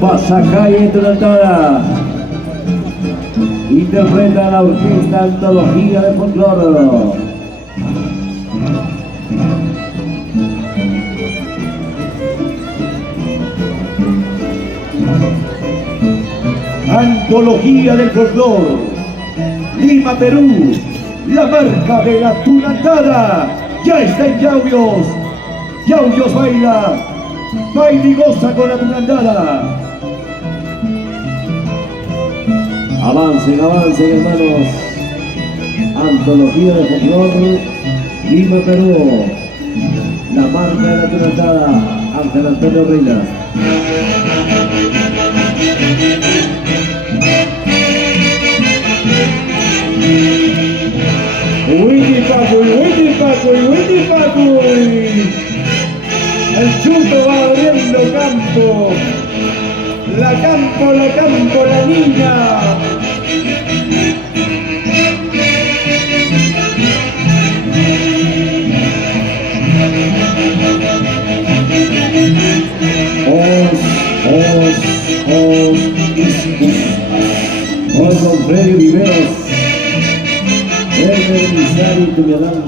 Pasacalle Tunantara. Interpreta la orquesta Antología de Folclore. Antología del Folclore. Lima, Perú. La marca de la Tunantara. Ya está en Yauyos. Yauyos baila. Baila y goza con la Tunantara. Avancen, avancen, hermanos. Antología de Folclore. Lima, Perú. La marca de la Tunantara. Ángel Antonio Reina. Winnie Pacuy, Winnie Pacuy, Winnie Pacuy. El chuto va abriendo campo. La niña. Con Freddy Viveros, Ever Misari Tumialán.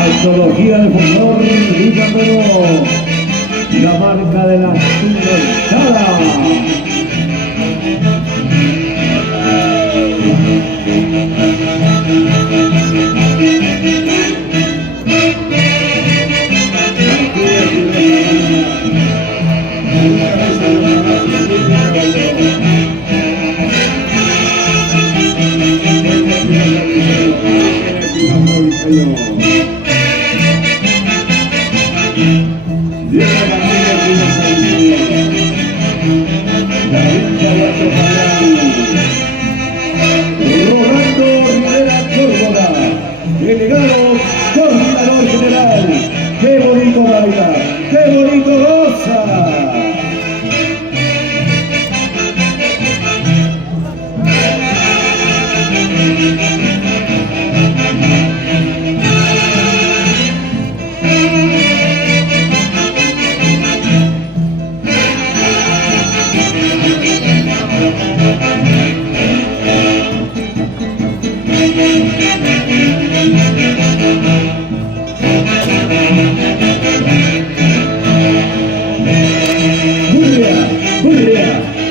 Antología del Folclore, Lima, Perú. La marca de la Tunantara. Rolando Rivera Córdoba, delegado coordinador general. ¡Qué bonito baila! ¡Qué bonito goza!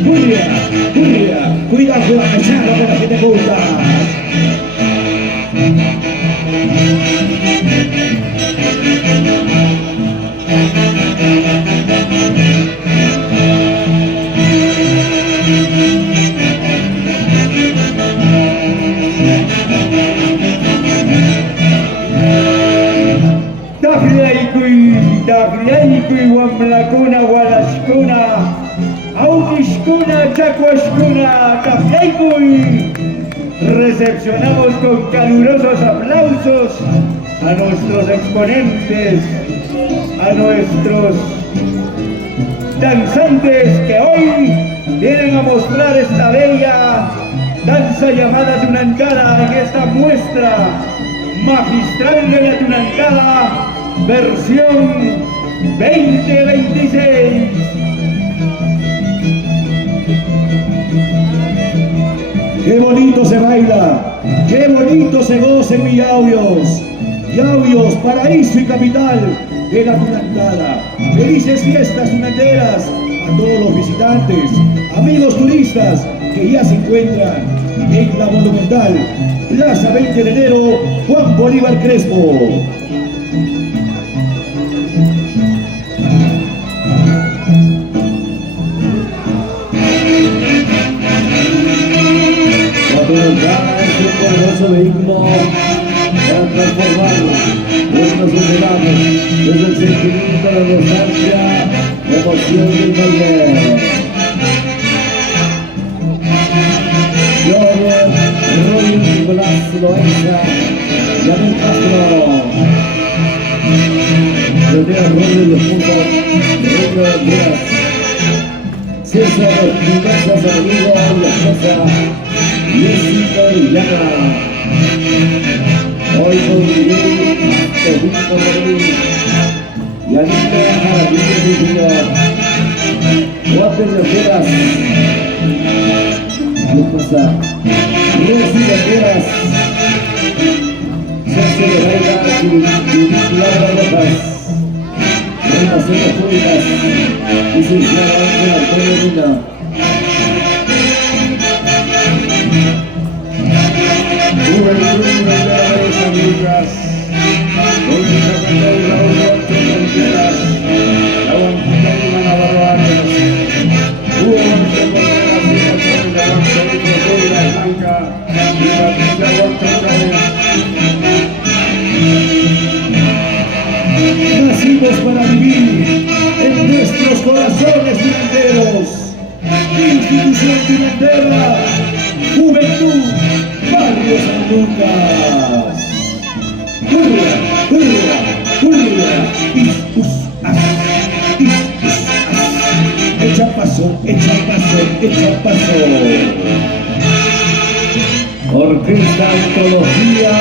Burria, cuidado con la pesada de la que te gusta. Tagliaicuy, Wamblacuna, Guadascuna, Aukishkuna, Chacuashkuna, Tagliaicuy. Recepcionamos con calurosos aplausos a nuestros exponentes, a nuestros danzantes que hoy vienen a mostrar esta bella danza llamada Tunantara en esta muestra magistral de la Tunantara versión 2026. Qué bonito se baila, qué bonito se goza en mi Yauyos. Yauyos, paraíso y capital de la Tunantara. Felices fiestas tunanteras a todos los visitantes, amigos turistas que ya se encuentran en la monumental Plaza 20 de enero Juan Bolívar Crespo. Es un poderoso vehículo para transformar nuestros ciudadanos desde el sentimiento de nostalgia, de emoción y valor. Rollo Nicolás Loaiza, Yamil Castro, Rodea Rollo y los puntos, Rollo Díaz, César Mendoza, Rodrigo, la esposa Jessica y Llana. Hoy por vivir 105 Madrid. Yanina Jaramillo Vigilio. Walter Lloqueras. ¿Qué pasa? Rosy Lloqueras. Sergio de Vega, Judith Laura Rojas. Relaciones Públicas. Licenciado Ángel Antonio Luna. Juventud de las amigas, hoy se ha cantado la obra de Fronteras, la Guantita y Navarro Árboles. Hubo mucho con la nación de la Guantita y la Blanca y Patricia Guantita. Nacimos para vivir en nuestros corazones tunanteros. Institución tunantera, Juventud, Barrio San Lucas. Hurra, hurra, hurra, iscus, as, iscus, as. Echa paso, echa paso, echa paso. Orquesta Antología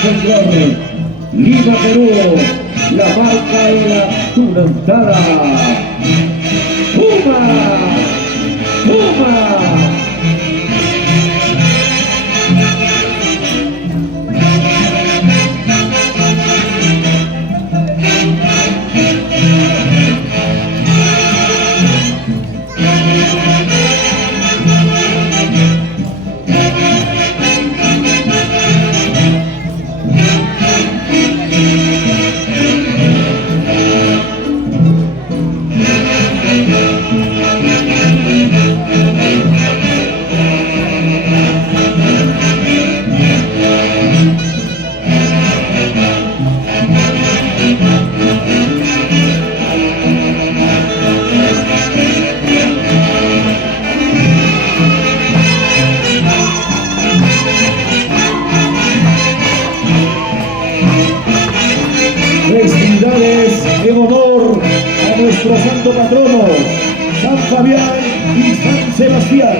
Folklore, Lima, Perú, la marca de la tunantada. ¡Puma! ¡Puma! Festividades en honor a nuestros santo patronos, San Fabián y San Sebastián.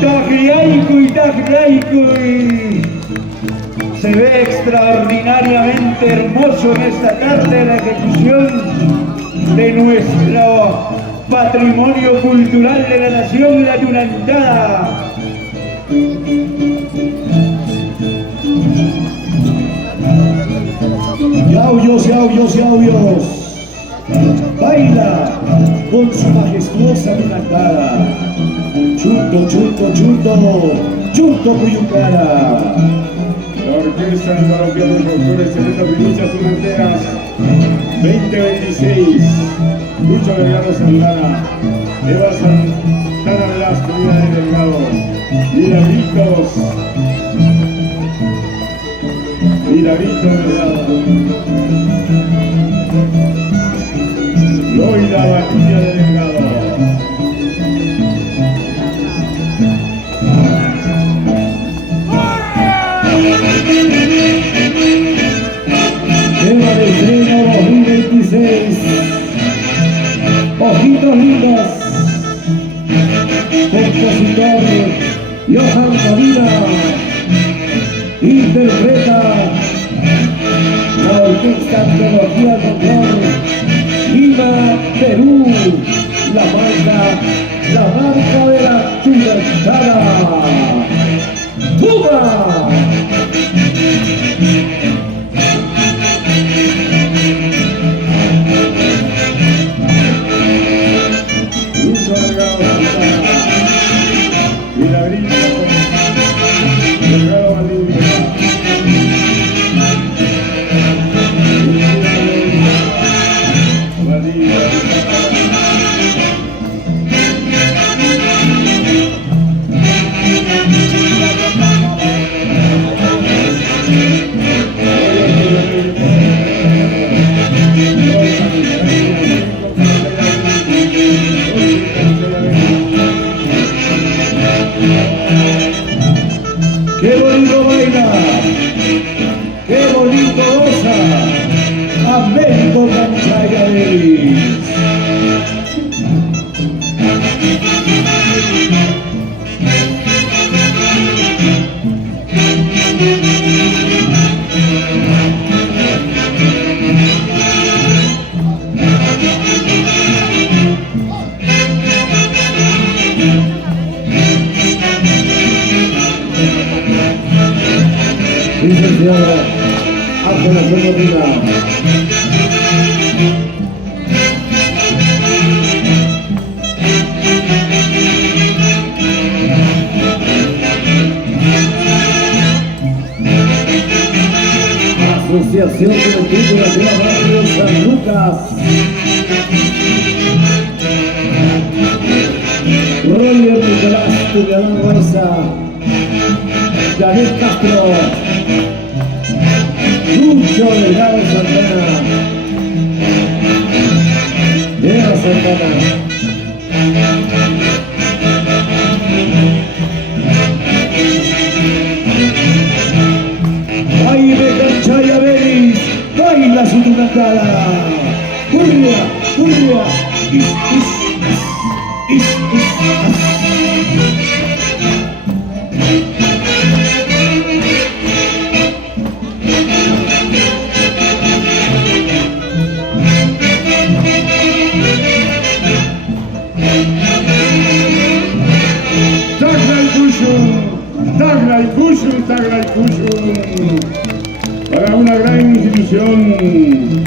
Tagliaico y se ve extraordinariamente hermoso en esta tarde la ejecución de nuestro patrimonio cultural de la nación, la tunantada. Yauyos, yauyos, yauyos. Baila con su majestuosa tunantada. Chunto, chunto, chunto, chunto Cuyucara. La Orquesta de Parroquial de Folclores Secreta Piluchas Tunanteras 2026. Lucho Delgado Santana, Eva Santana Velasco, Vida de Delgado, Milagritos Delgado, Loida Batilla de Delgado. Tema de estreno 2026. Ojitos lindos. Compositor Johan Molina. Interpreta la Orquesta Antología Folklore, Lima, Perú, la marca de la tunantada. ¡Puma! Lucho Delgado Santana, Milagritos Delgado Valdivia, Valdivia. licenciado Ángel Antonio Pina. Asociación Juventud de la Ciudad Barrio San Lucas. Roger Nicolás Tuñalán Huerza. Janet Castro. Lucho Delgado Santana. Diego Santana. Jaime Canchaya Vélez baila su tunandada. Hurria, hurria, is, Taglay Kushun, para una gran institución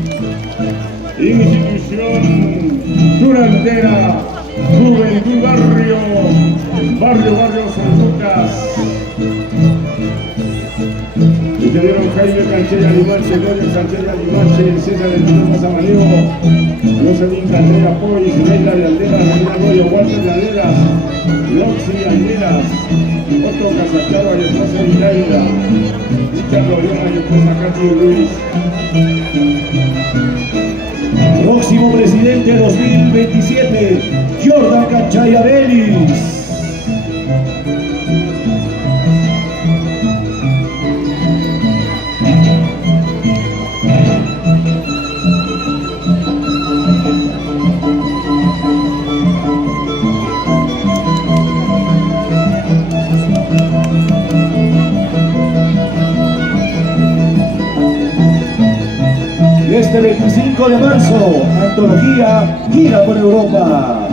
durantera, Juventud Barrio San Lucas. Ingeniero Jaime Canchella Limanche, Gloria Canchella Limanche, César del Mendoza Samaneo, Jocelyn Caldera Poy, Zineida de Alderas, Marina Goyo, Walter de Alderas, Roxy Alderas, Otto Casachava y esposa Villaida, Richard Loriona y esposa Katy Ruiz. próximo presidente 2027, Jordan Canchaya Vélez. Este 25 de marzo, antología Gira por Europa.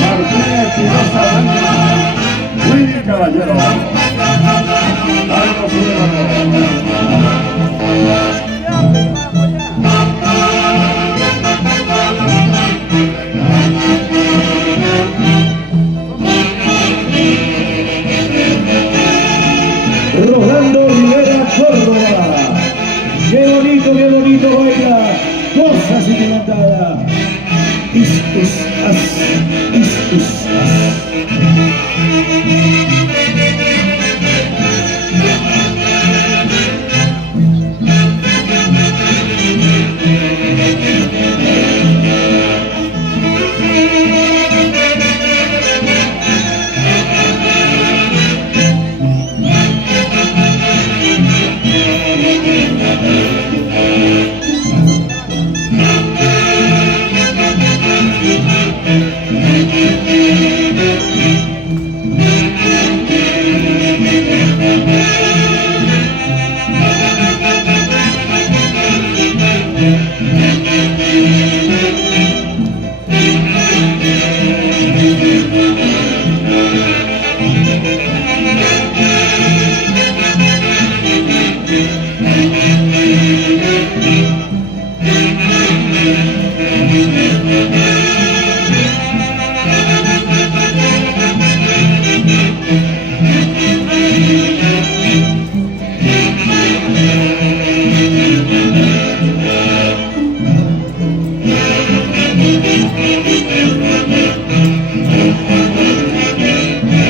Martínez Espinosa Blanca, Willy Caballero, Carlos Ciudadano. Rolando Rivera Córdoba. Qué bonito baila. Goza su levantada. Is,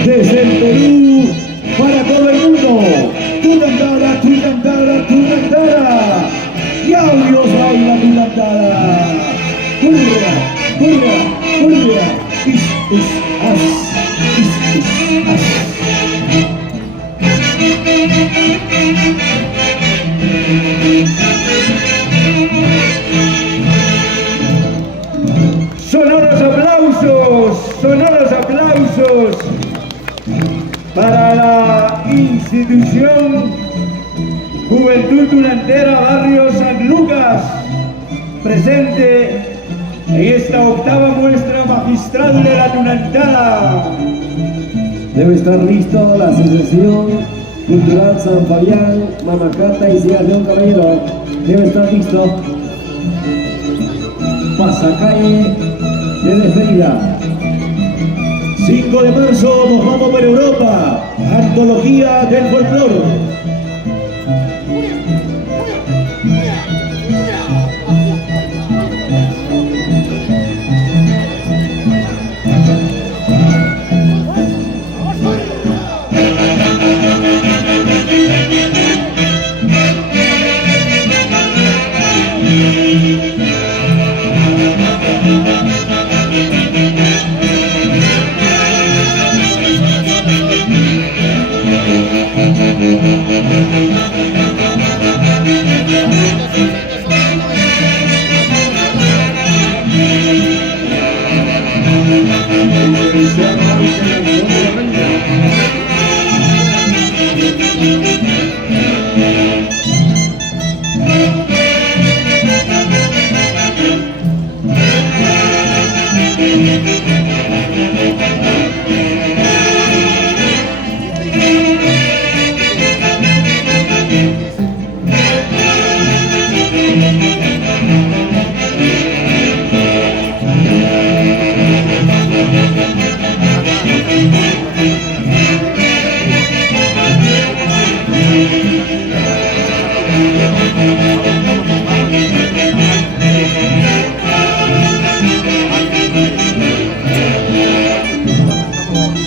desde el Perú para todo el mundo. Tunandara, tunandara, tunandara. Yauyos baila tunandara. Hurra, hurra, hurra. Is, as. Is, as. Sonoros aplausos para la institución Juventud Tunantera Barrio San Lucas, presente en esta octava muestra magistral de la tunantada. Debe estar listo la Asociación Cultural San Fabián, Mamacata y Sierra León Caballero. Debe estar listo. Pasacalle de despedida. 5 de marzo nos vamos por Europa. Antología del folclore.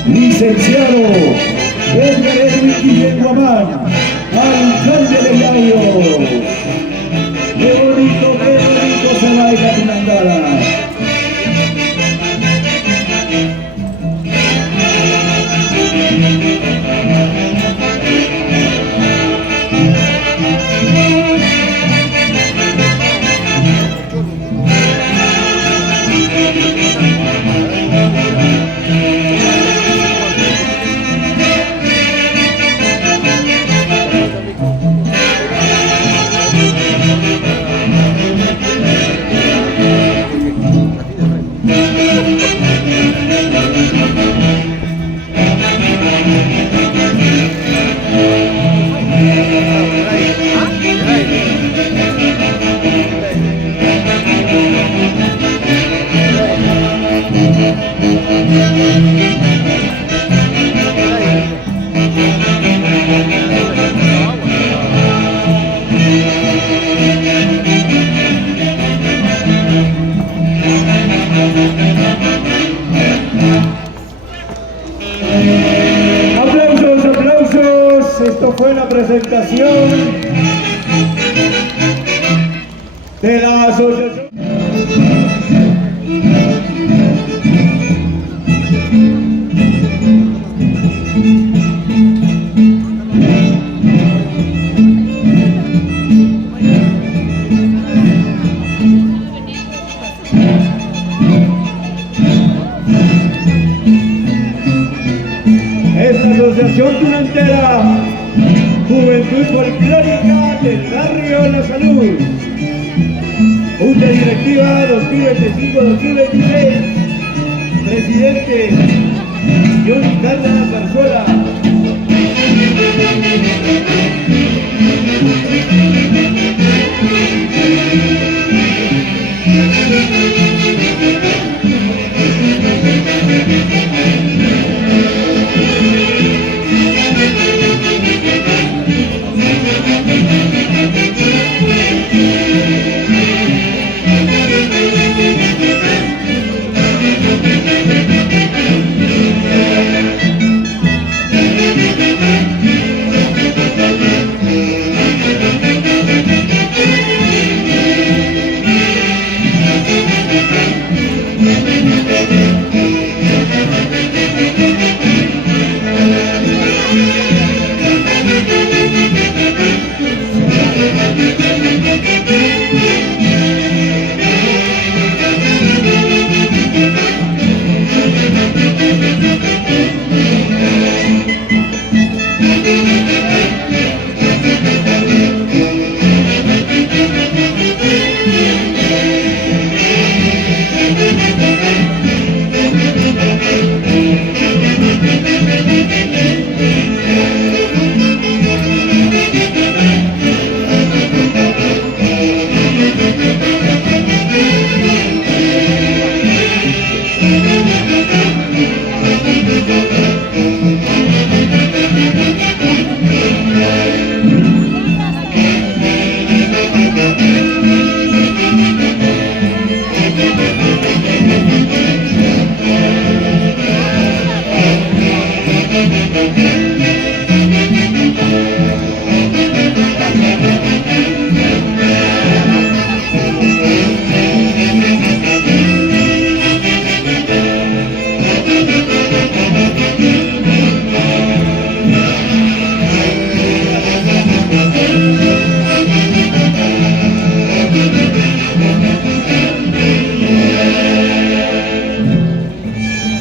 Licenciado Edgar Edwin Guillén Guamán, alcalde de Yauyos. Qué bonito se baila Tunandara. Aplausos, esto fue la presentación de la asociación. Asociación Tunantera, Juventud Folclórica del Barrio La Salud, Junta Directiva 2025-2026, Presidente Johnny Cárdenas Barzola.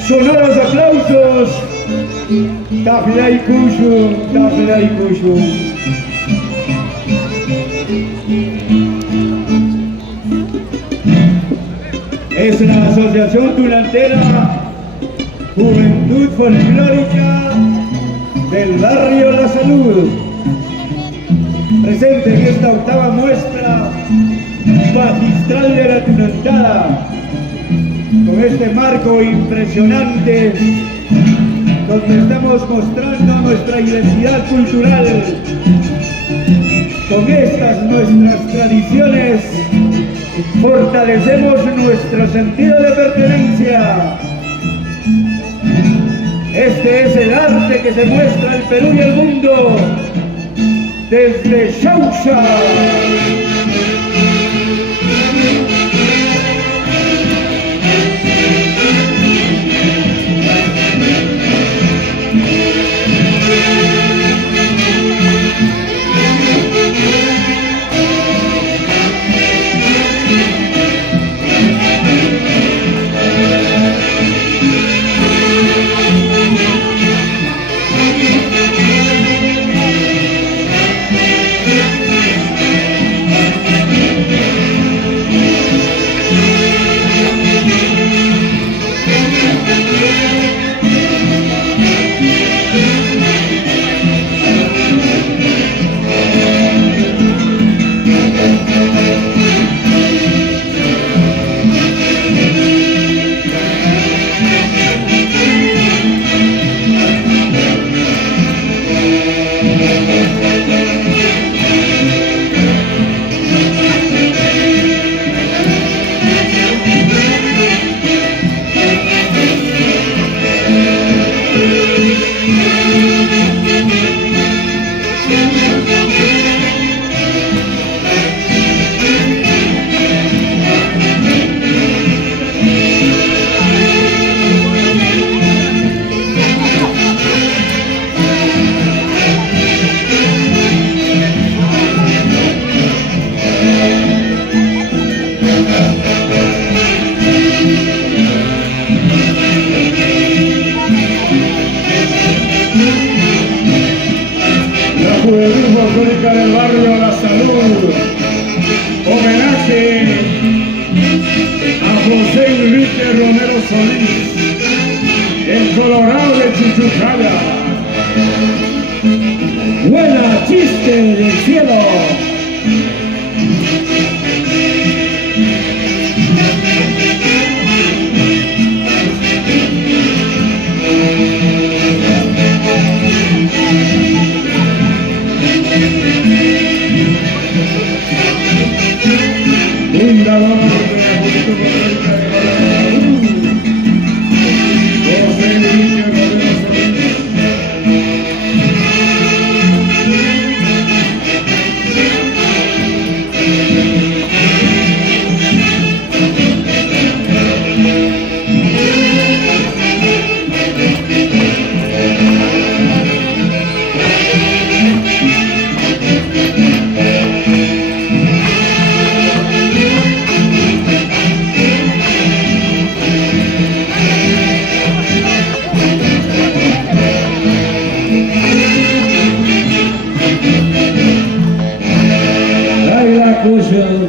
Sonoros aplausos. Tafla y Cuyo, Tafla y Cuyo. Es la Asociación Tunantera Juventud Folclórica del Barrio La Salud, presente en esta octava muestra magistral de la tunantada, con este marco impresionante donde estamos mostrando nuestra identidad cultural. Con estas nuestras tradiciones fortalecemos nuestro sentido de pertenencia. Este es el arte que se muestra al Perú y al mundo desde Xauxa. Juventud Folclórica del Barrio La Salud, homenaje a José Enrique Romero Solís, el Colorado de Chuchucaya. Buena chiste del cielo. Linda dama de la Juventud Folclórica del Barrio La Salud, José Enrique Romero Solís.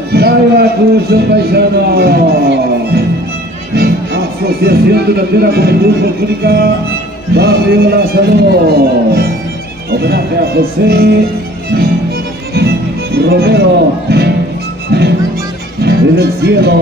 Traiga Cuyo paisano. Asociación Tunantera Juventud Folclórica Barrio La Salud. Homenaje a José Romero desde el cielo.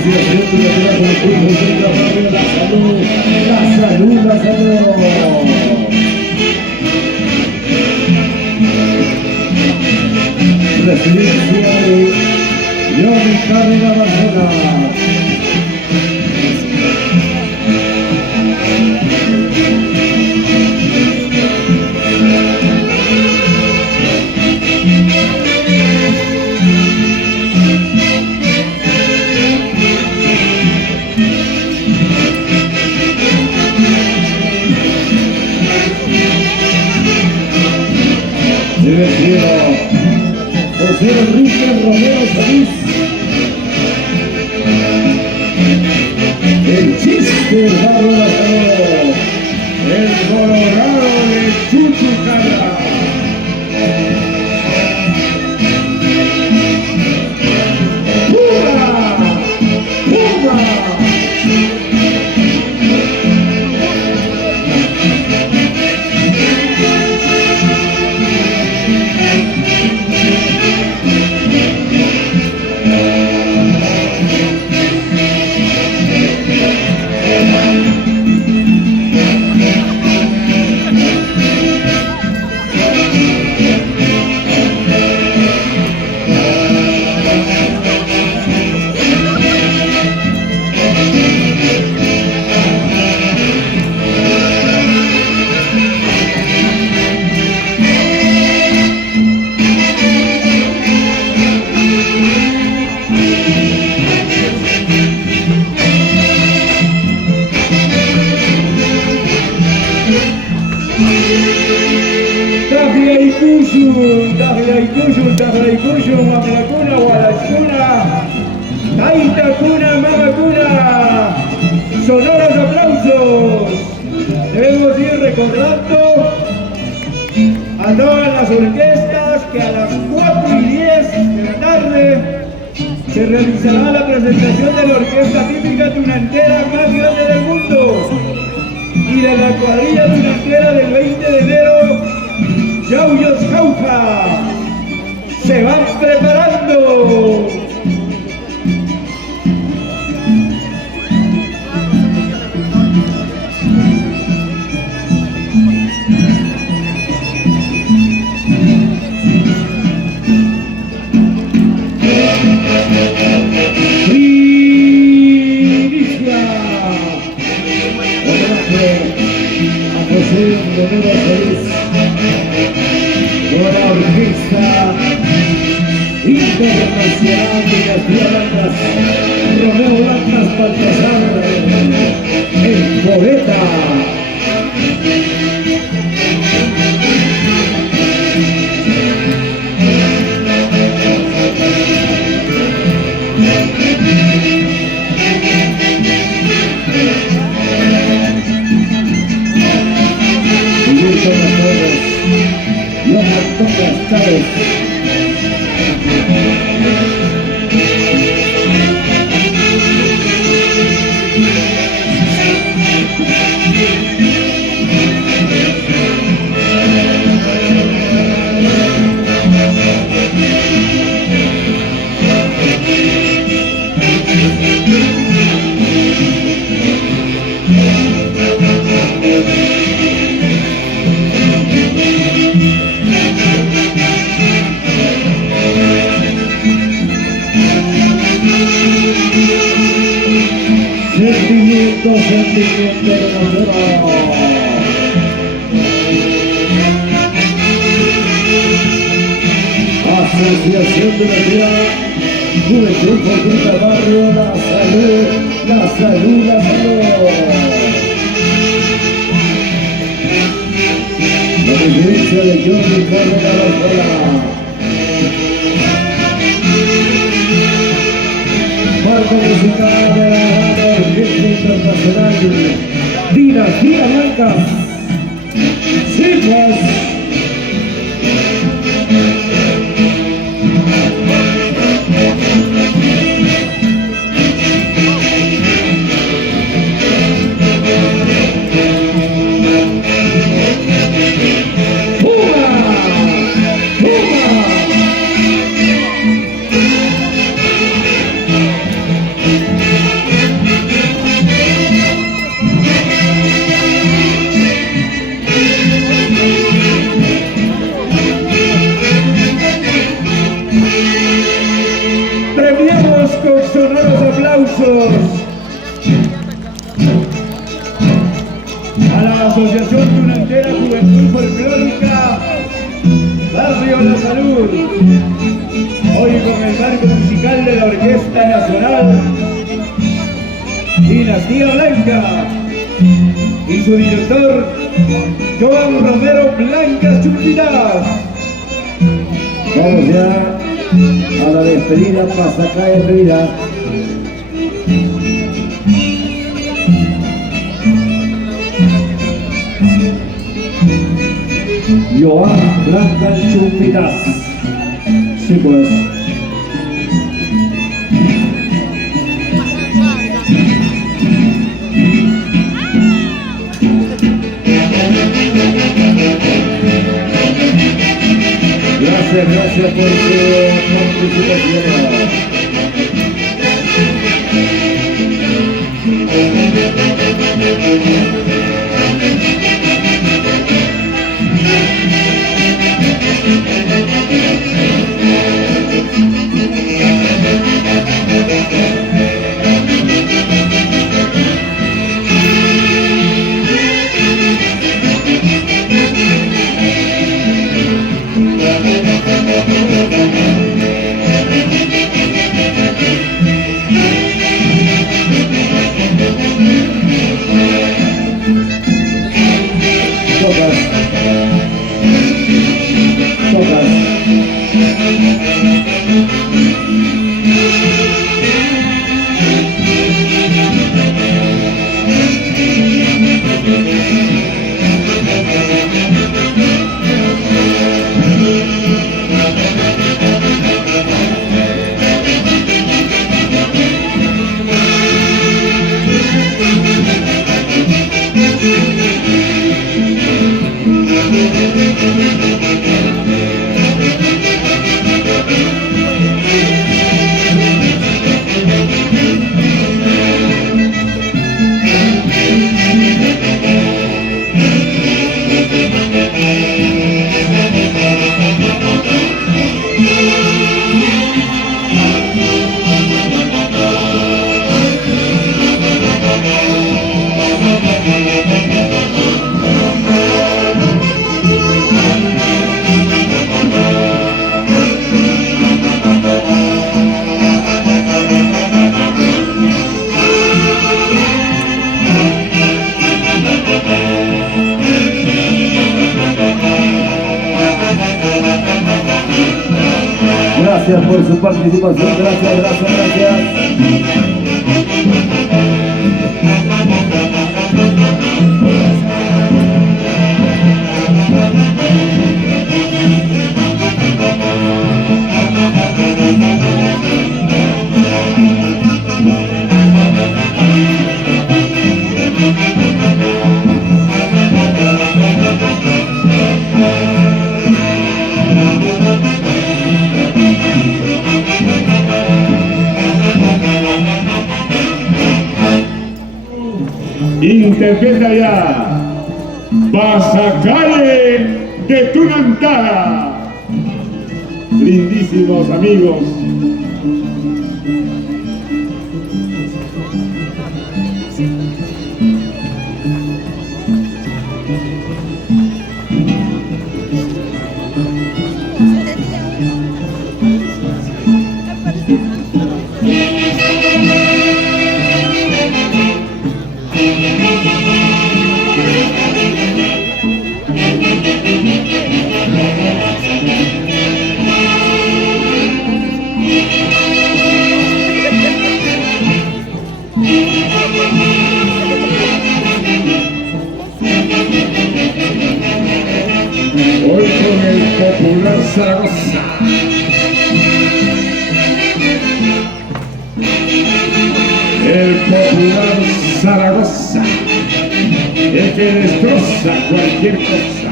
Asociación Tulanera con Fútbol Centro Barrio La Salud, La Salud, La Salud. Residencial Johnny Carrera Barcelona. José Enrique Romero Solís, el chiste Barrio La Salud, El Colorado de Chuchucara. ¡Puma! ¡Puma! Tajaikuyu, Mamlakuna, Guadalajara, Taitakuna, Mamacuna. Sonoros aplausos. Debemos ir recordando a todas las orquestas que a las 4:10 de la tarde se realizará la presentación de la orquesta típica tunantera más grande del mundo y de la cuadrilla tunantera del 20 de enero, Yauyos Jauja. Se van preparando. Internacional de Castilla Blancas, Romeo Blancas Baltasar, el poeta. Vivir con los todos, los artistas. Sentimiento de nosotros. Asociación de la Tía, Juventud Fortuna Barrio, La Salud, La Salud, La Salud. La presidencia de Johnny Carrera Barcelona. Marco musical de la Orquesta Internacional Dinastía Blanca. Cifras. Puma. aplausos a la Asociación Tunantera Juventud Folclórica Barrio La Salud, hoy con el marco musical de la Orquesta Nacional Dinastía Blanca y su director Joan Romero Blancas Chumpitas. Vamos ya a la despedida Pasacalle Rivera. Joan Blancas Chumpitas. Sí, pues. Gracias por su participación. Gracias por su participación, gracias. Interpreta ya Pasacalle de Tunantala. Lindísimos amigos. Hoy con el popular Zaragoza. El popular Zaragoza. El que destroza cualquier cosa.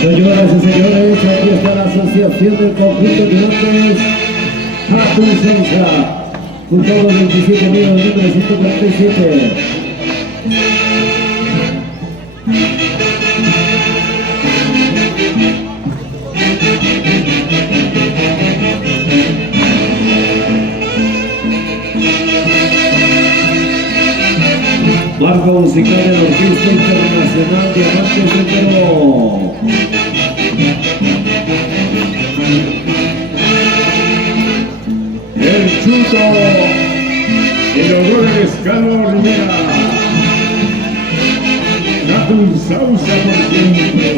Señoras y señores, aquí está la Asociación del Conjunto de Hombres Atusensa, con todos los 27 número 147. Marco musical de la Orquesta Internacional Diamantes de Perú. El chuto que logró el escalo Rivera. Catun Sausa por siempre.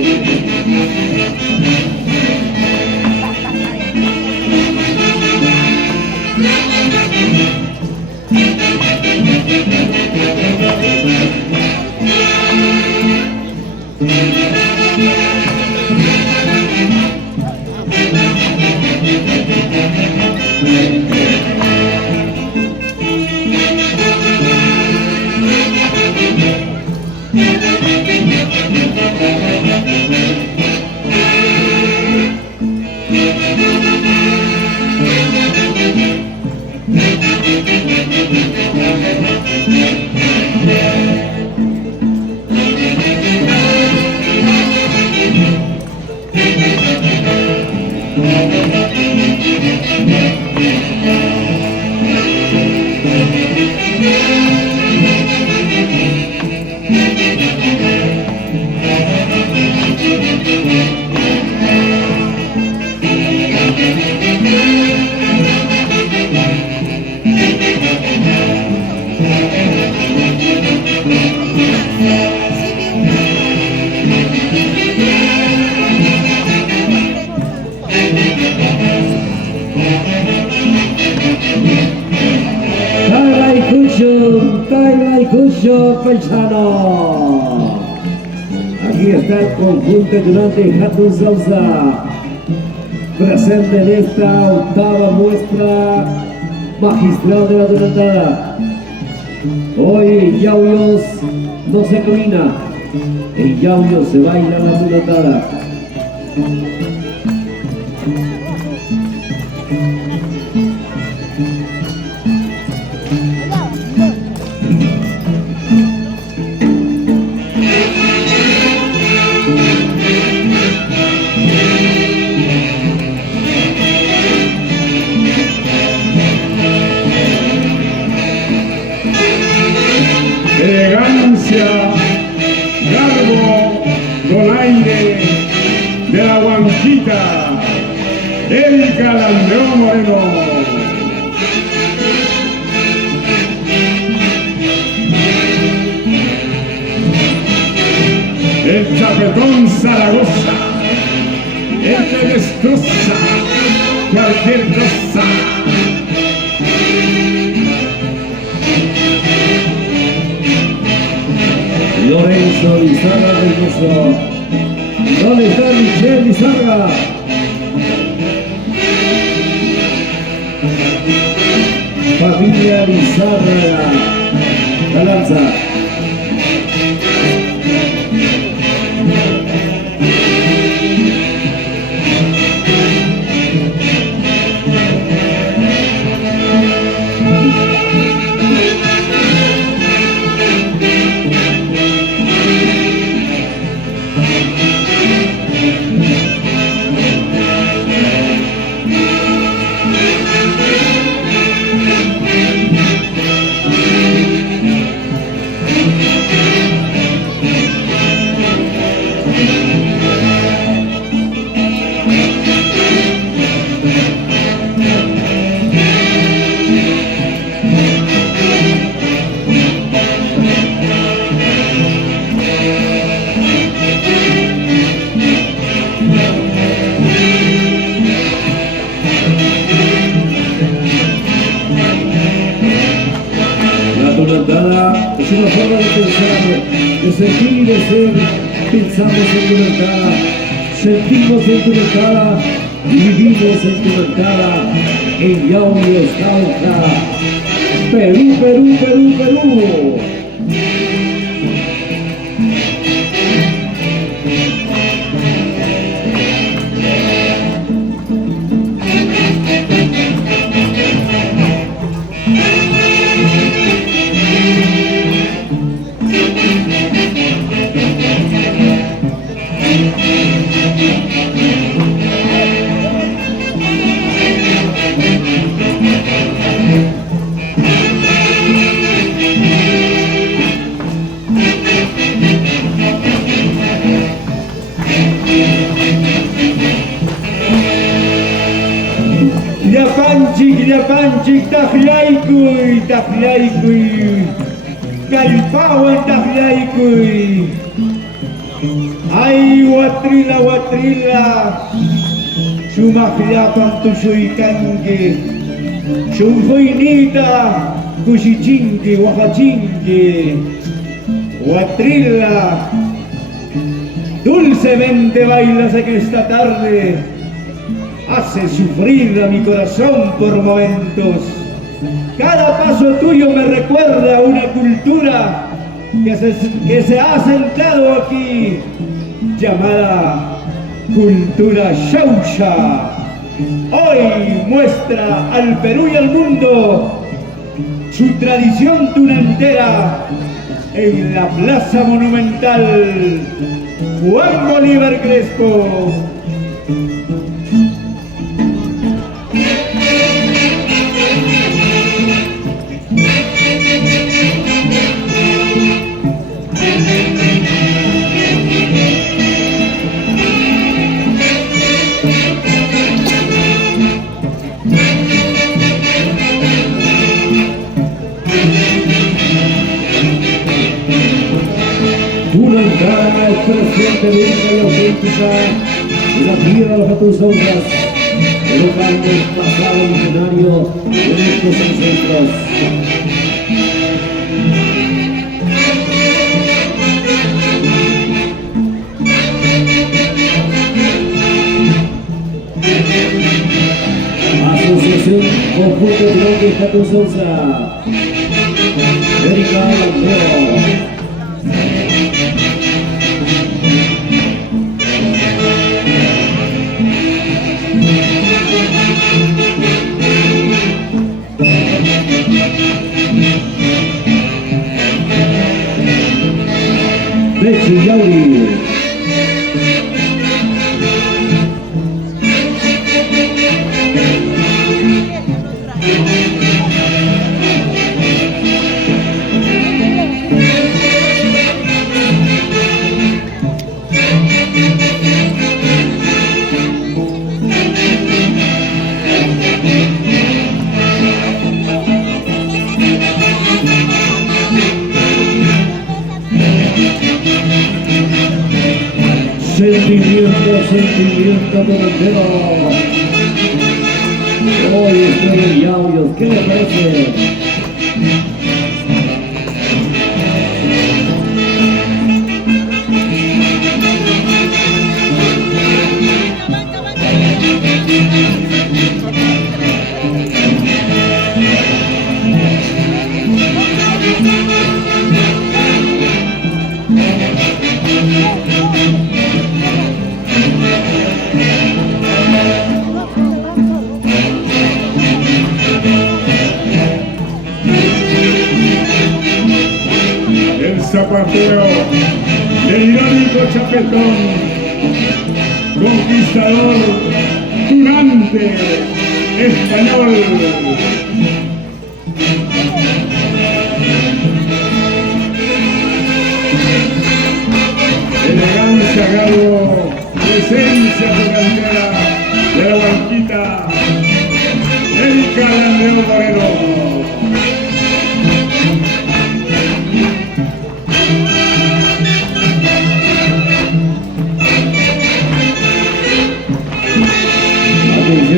Taylaicucho Paisano. Aquí está el conjunto durante Catun Sausa, presente en esta octava muestra magistral de la Durantada. Hoy Yauyos no se camina, en Yauyos se baila la Durantada. Elegancia, garbo, donaire de la Guanquita, el Calandreo Moreno. El Chapetón Zaragoza, el que destroza cualquier cosa. Lorenzo Lizarra del Mozo. ¿Dónde está Michelle Lizarra? Familia Lizarra, la lanza. Es una forma de pensar, de sentir y de ser. Pensamos en tu mercada, sentimos en tu mercada, vivimos en tu mercada, en Yauyos, Cauca, Perú, Perú, Perú, Perú. Quillapanchi, Tajlaycuy, Tajlaycuy, Calpawan, Tajlaycuy. Ay, Huatrila, Huatrila, Shumajlapan Tushuycanque, Shumfuinita, Cuchichinque, Huajachinque, Huatrila, dulcemente bailas en esta tarde, hace sufrir a mi corazón por momentos. Cada paso tuyo me recuerda a una cultura que se ha sentado aquí, llamada cultura Xauxa. Hoy muestra al Perú y al mundo su tradición tunantera en la Plaza Monumental Juan Bolívar Crespo. Una entrada expresión auténtica de la tierra de los Jatusausas, el local del pasado milenario de nuestros ancestros. Asociación Conjunto de Bloques Jatusausa, Erika Landeo. Bechi Yauri. Sentimiento delantero. Hoy estoy en Yauyos, ¿qué le parece? Zapateo del irónico chapetón, conquistador, tunante, español. Elegancia, garbo, presencia tunantera de la Huanquita, Erika Landeo Moreno.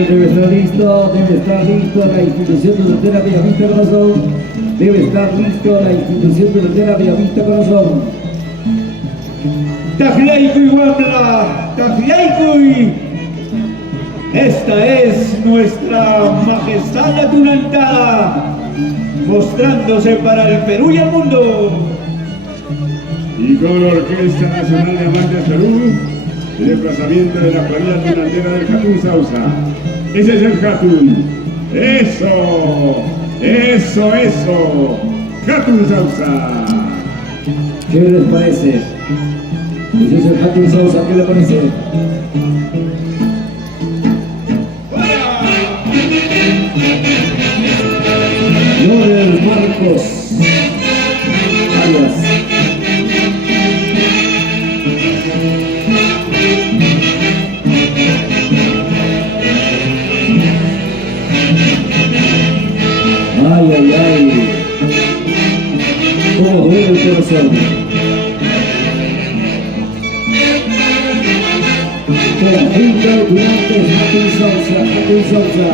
Debe estar listo la institución tunantera Bellavista Corazón. Debe estar listo la institución tunantera Bellavista Corazón. Tajlaycuy Huambla, Tajlaycuy. Esta es nuestra majestad la tunantada, mostrándose para el Perú y el mundo. Y con la Orquesta Nacional de Amantes Perú, el desplazamiento de la cuadrilla tunantera del Jatún Sausa. Ese es el Jatún. ¡Eso! ¡Eso, eso! Jatún Sausa. ¿Qué les parece? Ese es el Jatún Sausa, ¿qué le parece? Yorel Marcos Arias. corazón. Conjunto de estudiantes Martín Sousa.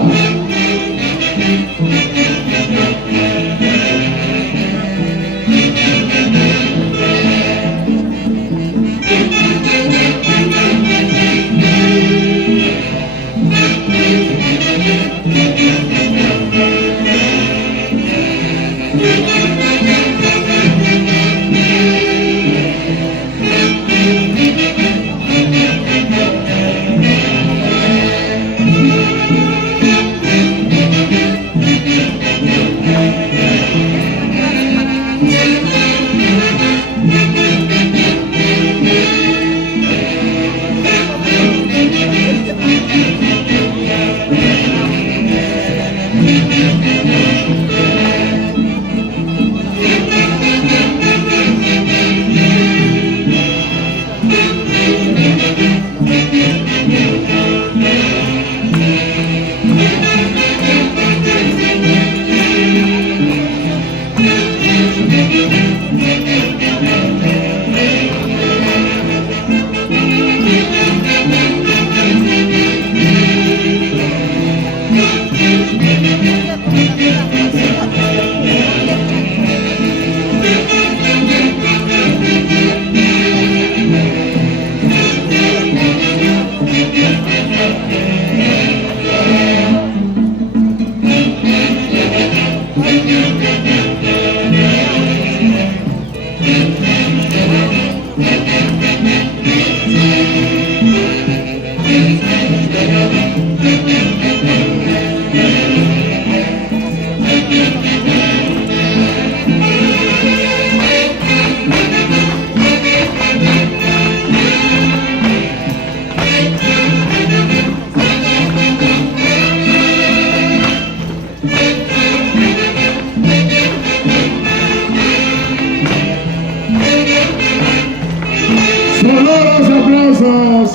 Sonoros aplausos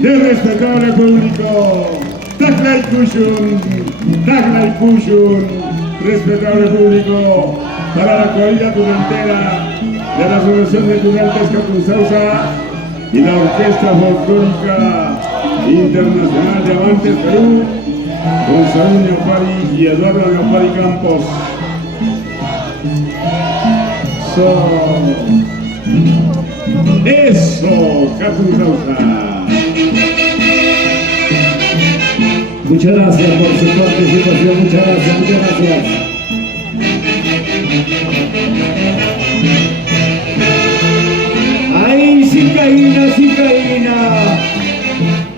del respetable público. Taglay Kushun, respetable público, para la corrida tunantera de la Asociación de Tunantes Martín Sousa y la Orquesta Folclórica Internacional de Avantes Perú, con Saúl Ñaupari y Eduardo Ñaupari Campos. Eso, Martín Sousa. Muchas gracias por su participación, muchas gracias. ¡Ay, Sicaína!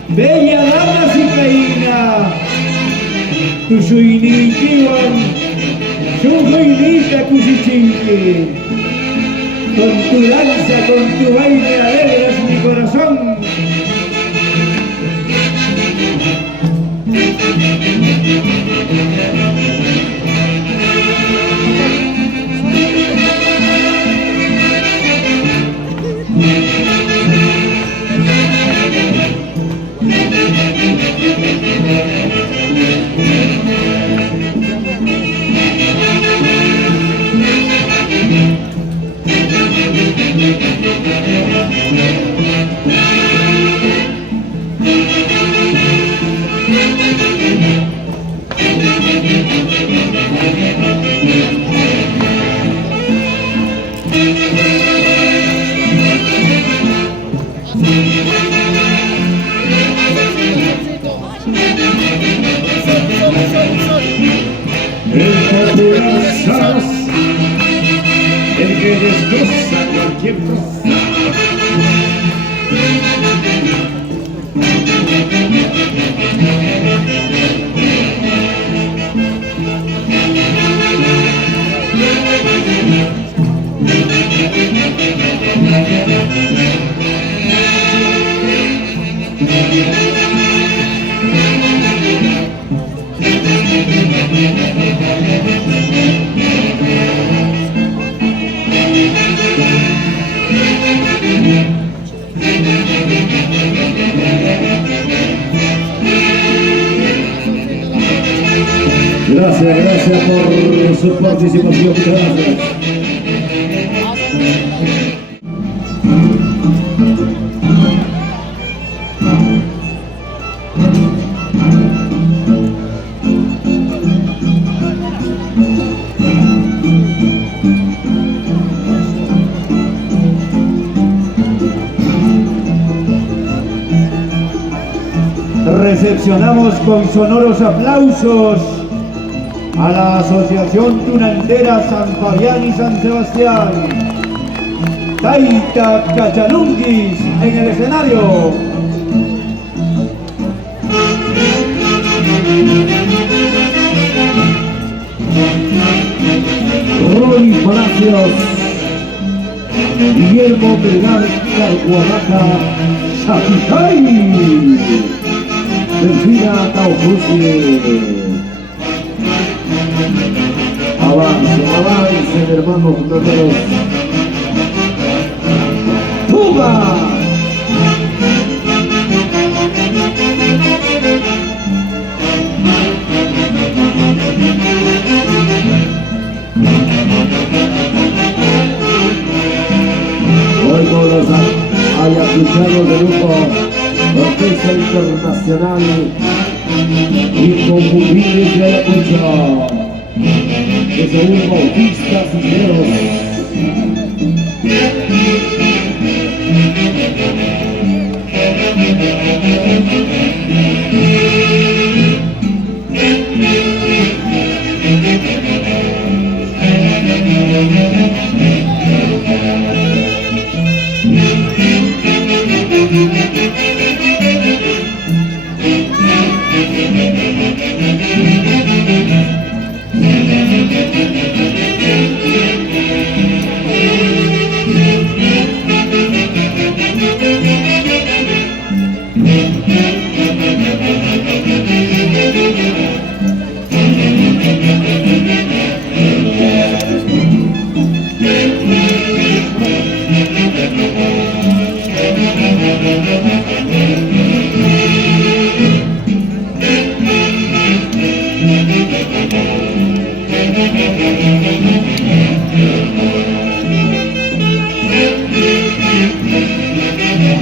¡Bella dama Sicaína! Tu suinitiwan, sujuinita Cuchichinqui. Con tu danza, con tu baile alegras mi corazón. El popular Saras, el que destroza cualquier cosa. Gracias por su participación, muchas gracias. Recepcionamos con sonoros aplausos a la Asociación Tunantera San Fabián y San Sebastián. Taita Cachalunquis en el escenario. Ronnie Palacios, Guillermo Melgar Carguamaca, Sapitay, Delfina Taufusi. Avancen hermanos nosotros. ¡Puma! Hoy con los ayacuchanos de lujo, Orquesta Internacional Inconfundibles de Ayacucho, que son Bautista Cisneros.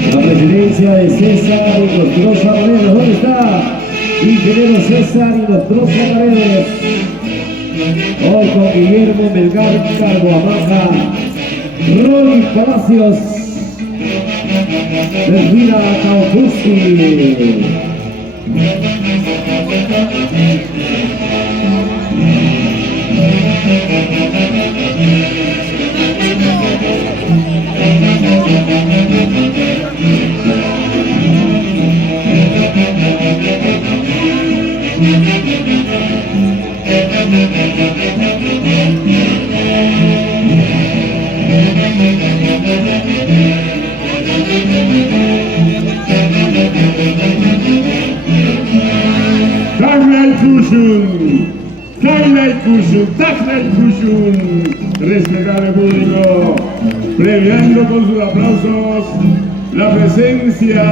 La presidencia de César y Nostroza Paredes. ¿Dónde está? Ingeniero César y Nostroza Paredes. Hoy con Guillermo Melgar Carguamaca, Ronnie Palacios, Delfina Taufusi. Taklay Kushun, respetable público, premiando con sus aplausos la presencia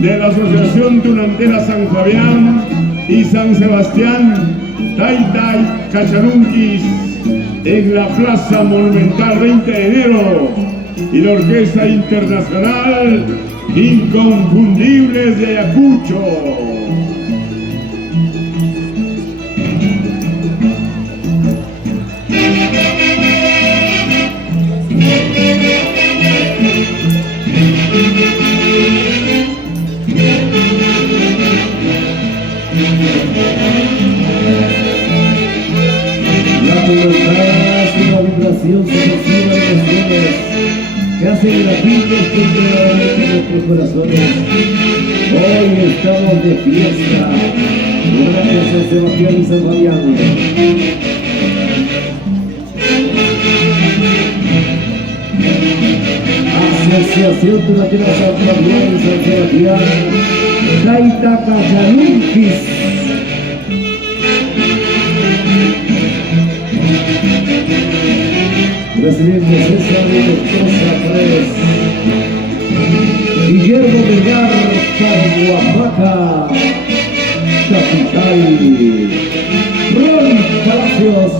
de la Asociación Tunantera San Fabián y San Sebastián, Taita Cachalunquis, en la Plaza Monumental 20 de enero, y la Orquesta Internacional Inconfundibles de Ayacucho. La voluntad es una vibración sucesiva de emociones que hacen latidos contra nuestros corazones. Hoy estamos de fiesta. Gracias a San Sebastián y San Fabián. Asociación Tunantera San Fabián y San Sebastián, Taita Cachalunquis. Presidente César y Nostroza Paredes, Guillermo Melgar Carguamaca, Sapitay, Ronnie Palacios,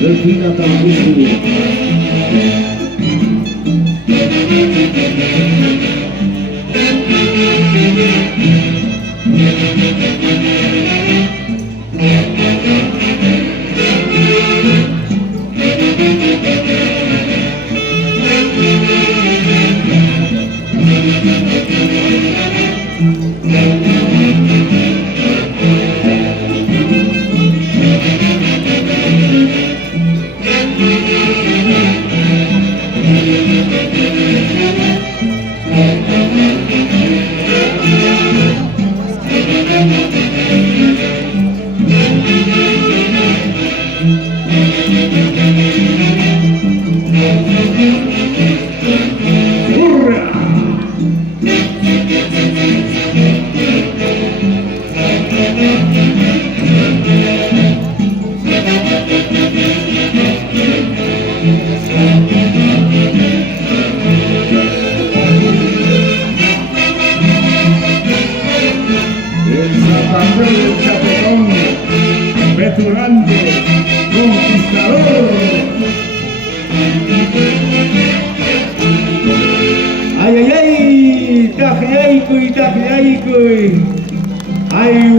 Delfina Taufusi. Ayayaykuy, ay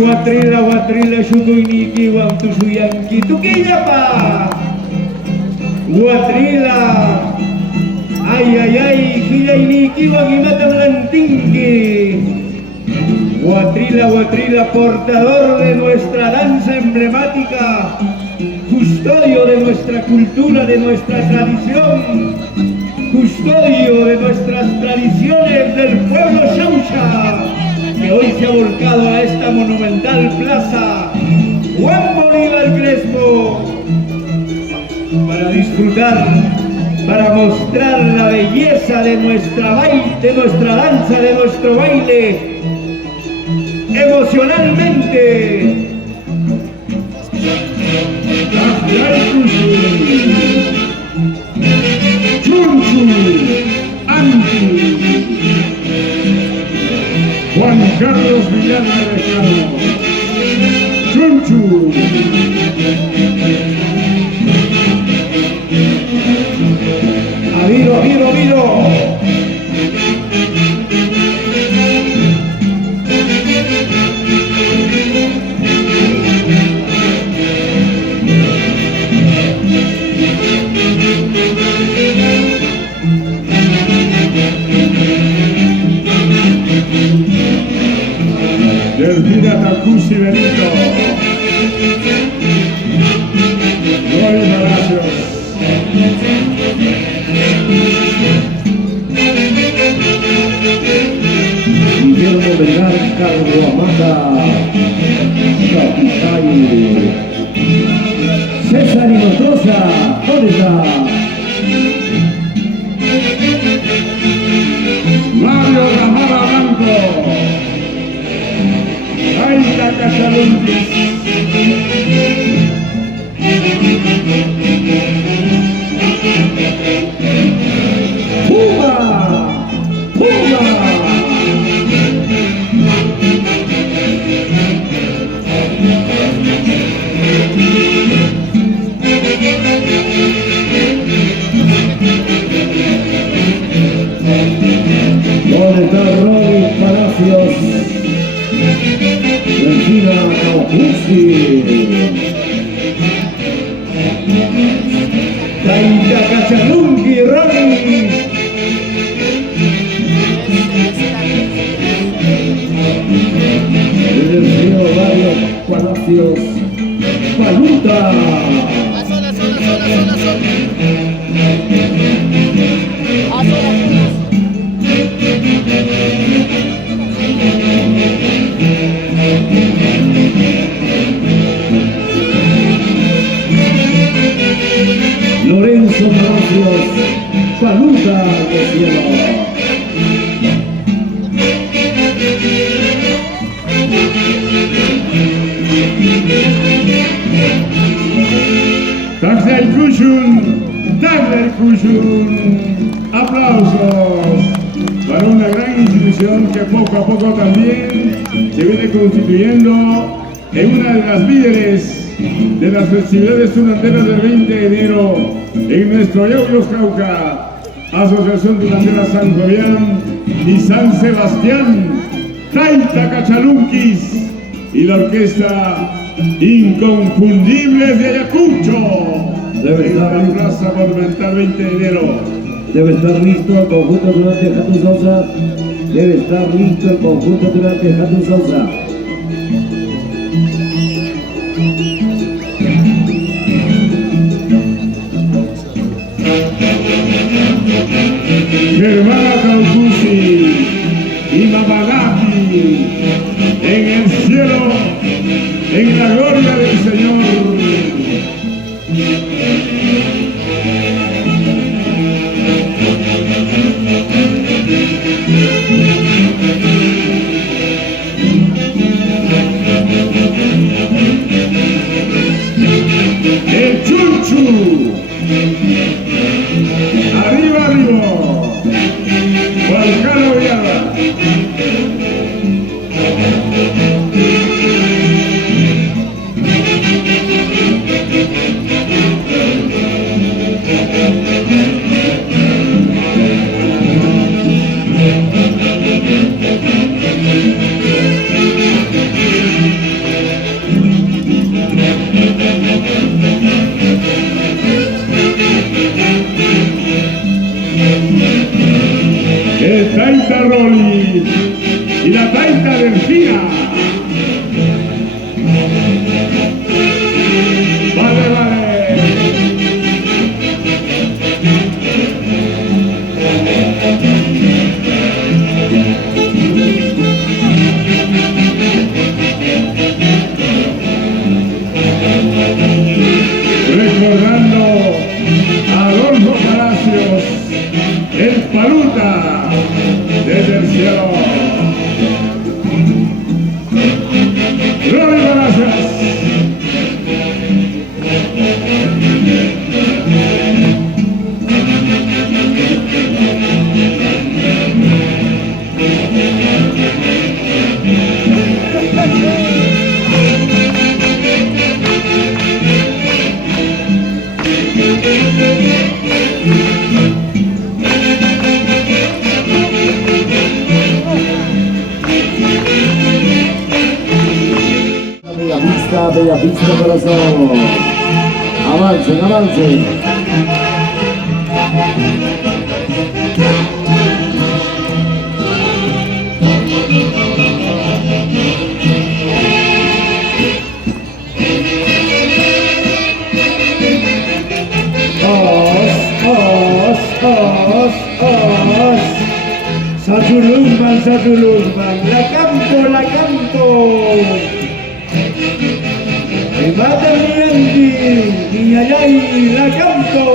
watrila shukuyniki wamtusuyanki tukillapa. Watrila, ay, killayniki wagimatamlantinki. Watrila, portador de nuestra danza emblemática, custodio de nuestra cultura, de nuestra tradición, custodio de nuestras tradiciones del pueblo Xauxa, que hoy se ha volcado a esta monumental plaza Juan Bolívar Crespo para disfrutar, para mostrar la belleza de nuestra danza, de nuestro baile, emocionalmente. Chunchu, Anti, Juan Carlos Villarreal, Chunchu. Miro. Delfina Tacusi Benito, Roy Palacios, Guillermo Vergara, Carlos Amanda, Capitán César Hinojosa, ¿dónde está? Mario Ramada Blanco, Aita Cachalunquis, ¡Puma! ¿Dónde está Roy Palacios? Delfina Tacusi. Taita Cachalunqui, Ronnie. Desde el río Barrio Palacios, Paluta. Lorenzo Palacios, Paluta de cielo. Tagler Kushun, aplausos para una gran institución que poco a poco también se viene constituyendo en una de las líderes de las festividades tunanteras del 20 de enero en nuestro Yauyos Cauca, Asociación Tunantera San Fabián y San Sebastián, Taita Cachalunquis y la orquesta Inconfundibles de Ayacucho. Debe En la estar, Plaza Monumental 20 de enero. debe estar listo el conjunto durante Jatu Sousa. Debe estar listo el conjunto durante Jatu Sousa. Germana Caucusi y Mamanaki en el cielo, en la gloria del Señor. El Chunchu, arriba, arriba, Juan Carlos Villarreal. y la taita de Encina. Vale, vale. Recordando a Adolfo Palacios, el Paluta desde el cielo. Gloria Palacios. Bella vista corazón. Avancen, avancen. Satulumban, Satulumban, la canto, la canto. Me mata mi Andy, niña Yay, la canto.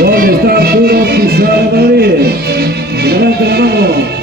¿Dónde está Arturo Pizarro Madrid? Levante la mano.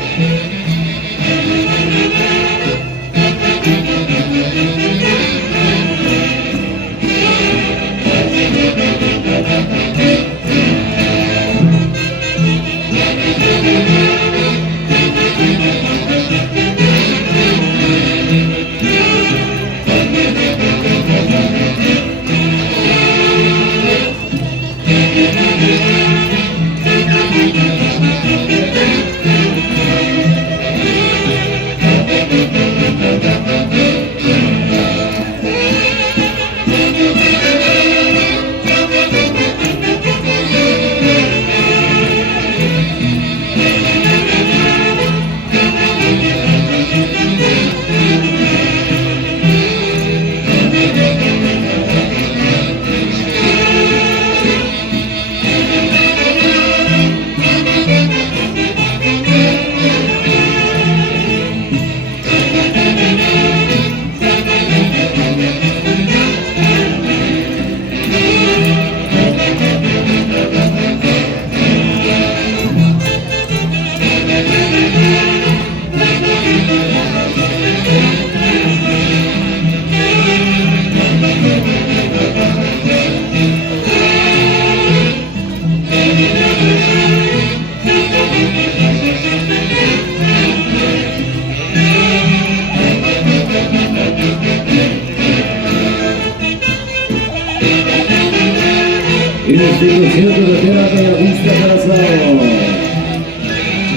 Institución Carretera Bellavista Corazón.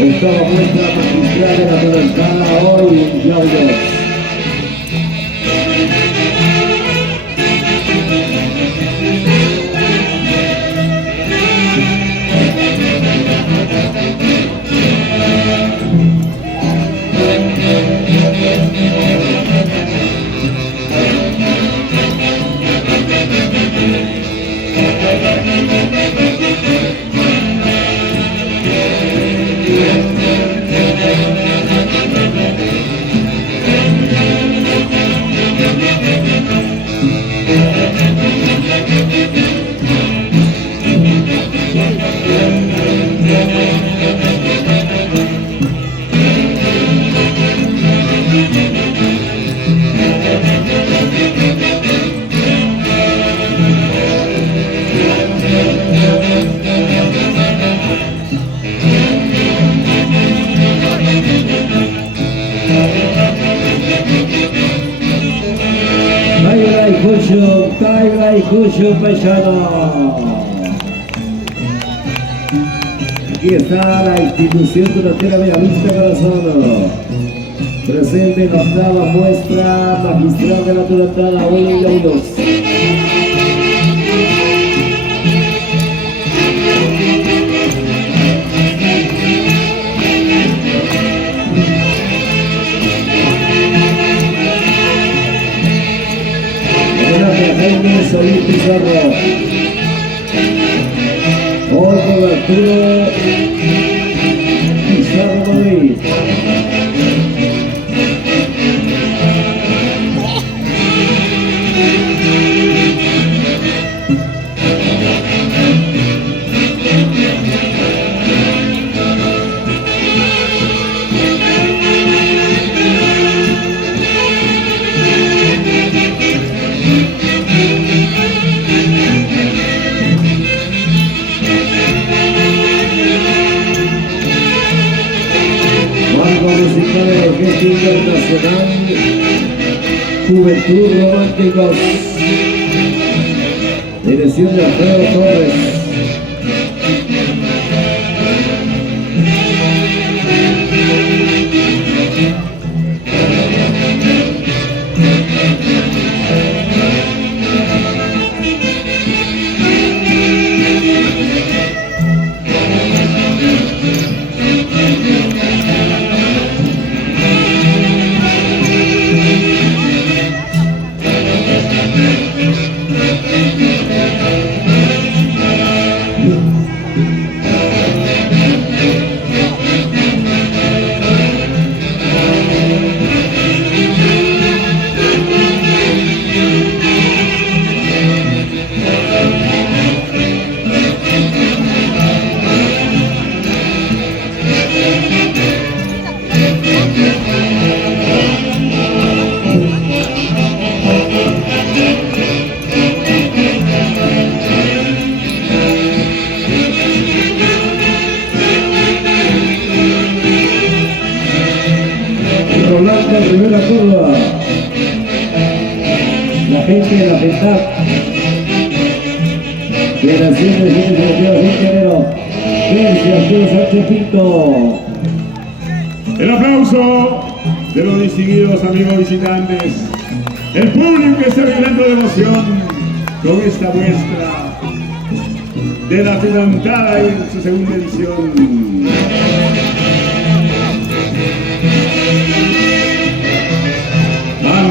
Octava muestra magistral de la Panamericana hoy en Yauyos. Taiga y Cucho Paisano. Aquí está la institución tunantera Bellavista Corazón, presente en la octava muestra magistral de la tunantada hoy en Yauyos. Jaime Solís Pizarro, hoy con Arturo Pizarro Madrid. Musical de la Orquesta Internacional Juventud Románticos, dirección de Alfredo Torres. Rolando en primera curva, la gente de la FETAP, Federación de Gente Selectiva de Género, Sergio Arturo Sánchez Pinto. El aplauso de los distinguidos amigos visitantes, el público que está vibrando de emoción con esta muestra de la tunantada en su segunda edición.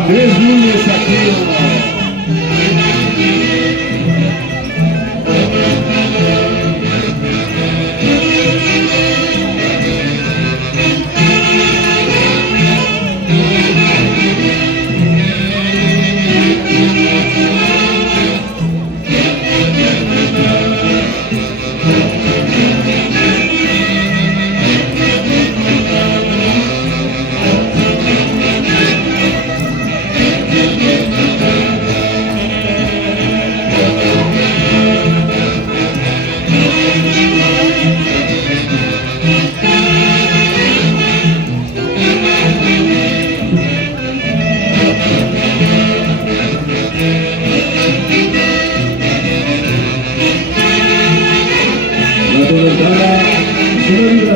Andrés Núñez Aquino.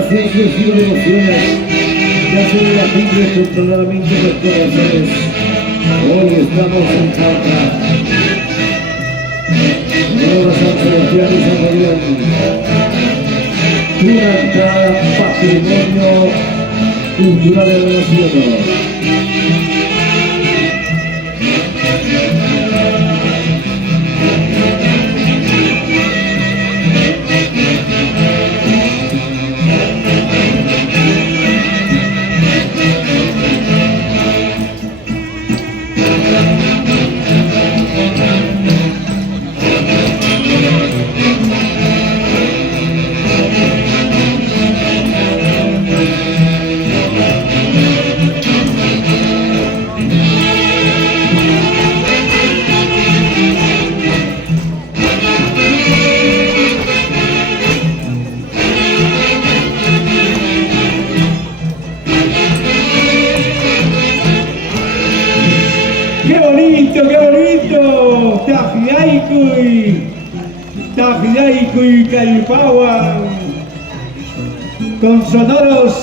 Explosivo de emociones, ya se la cumple controladamente los corazones. Hoy estamos en Chauca, Nueva San Sebastián y San Fabián. Tunantada, patrimonio cultural de la nación. Tafidaikuy Calpawan, Con sonoros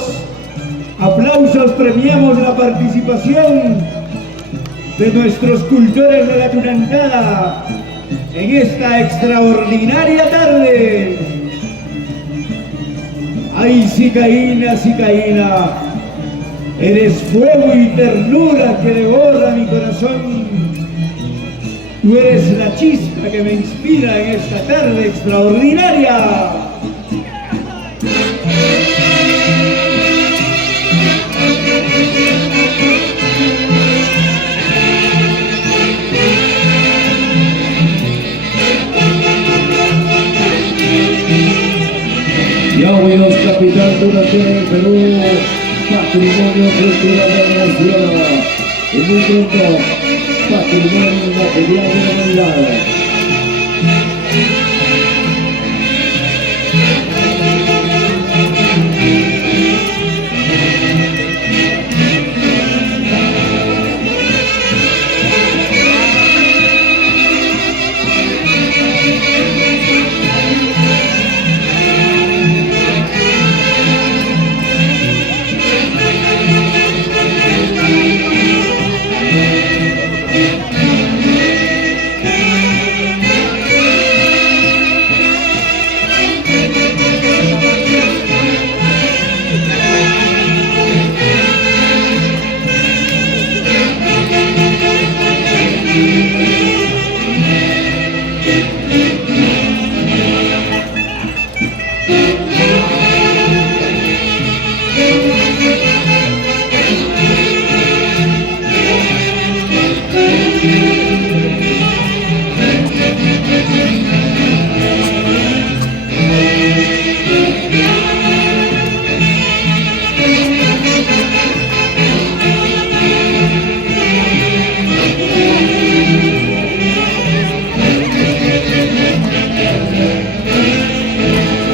aplausos premiamos la participación de nuestros cultores de la Tunantada en esta extraordinaria tarde. Ay, Sicaína, Sicaína, eres fuego y ternura que devora mi corazón. Tú eres la chispa que me inspira en esta tarde extraordinaria. Yauyos, capital Tunantera del Perú, patrimonio cultural de la nación, y muy pronto, patrimonio material de la humanidad.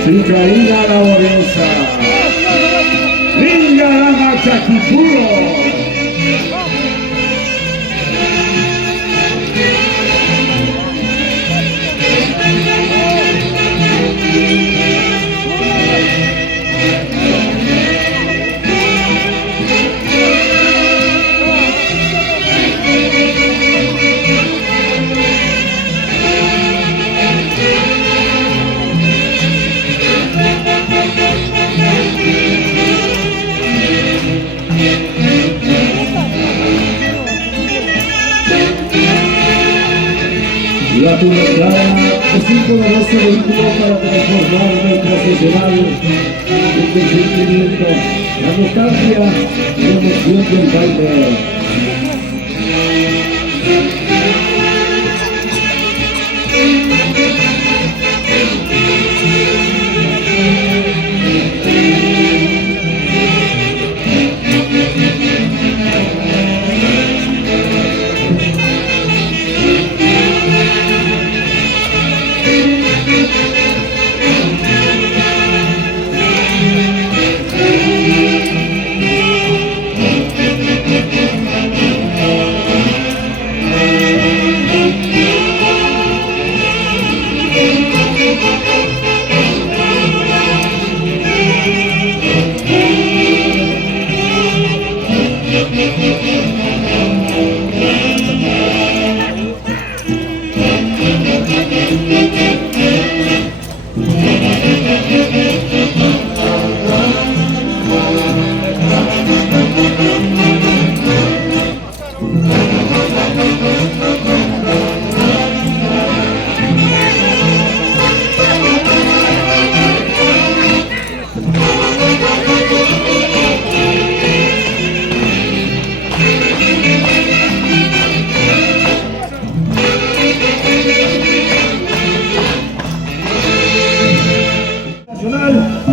Sicaína laboriosa, ¡Venga la Machaquipuro! la Tunantada es un poderoso vehículo para transformar nuestra sociedad en el sentimiento, la nostalgia y la emoción del baile.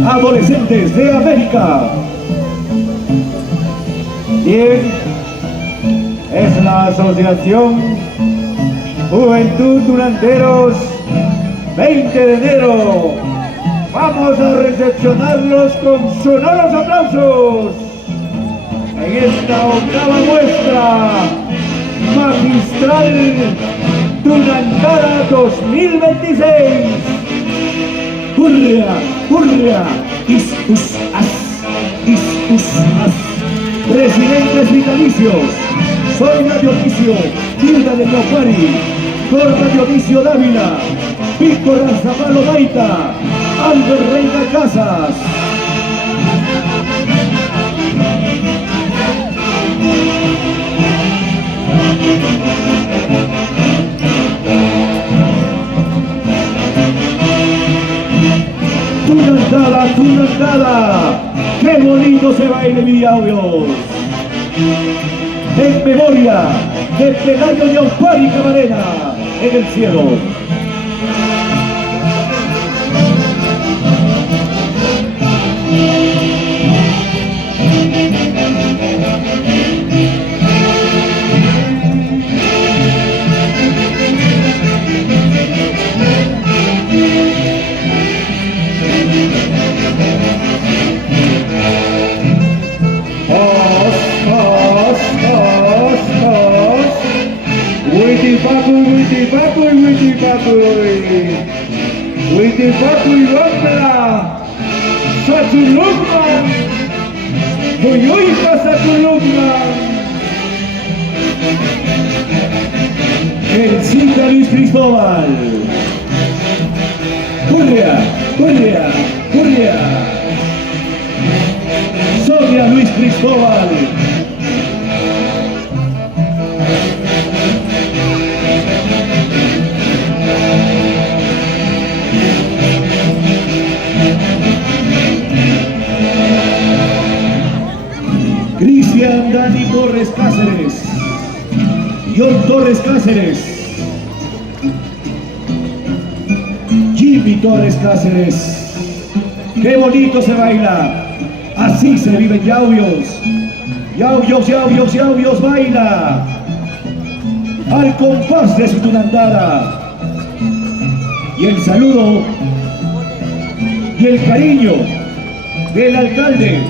Adolescentes de América. Bien, es la Asociación Juventud Tunanteros 20 de enero. Vamos a recepcionarlos con sonoros aplausos en esta octava muestra magistral Tunantada 2026. ¡Hurria! ¡Hurria! Presidentes vitalicios, Sonia Dionisio, Hilda de Copari, Corta Dionisio Dávila, Víctor Arzamalo Maita, Albert Reina Casas. Tunantada, qué bonito se baile Villaudios. En memoria del plenario de Ampari Camarena en el cielo. Witipakuy Wapla, Satulugman, Huyuypa Satulugman. El Cita Luis Cristóbal. Julia, Julia, Julia. Sonia Luis Cristóbal. Cristian Dani Torres Cáceres, John Torres Cáceres, Jimmy Torres Cáceres. Qué bonito se baila, así se vive Yauyos. Yauyos, Yauyos, Yauyos baila al compás de su tunandada. Y el saludo y el cariño del alcalde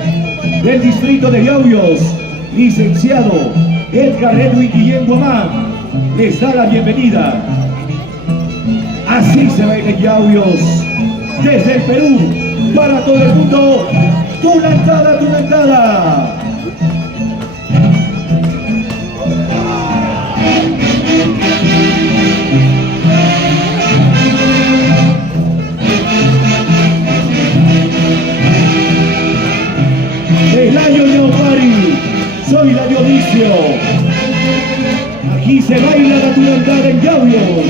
del distrito de Yauyos, licenciado Edgar Edwin Guillén Guamán, les da la bienvenida. Así se baila en Yauyos, desde el Perú, para todo el mundo. Tunantada, tunantada. El año de Ampari, soy la Dionisio. Aquí se baila la tunantada en Yauyos.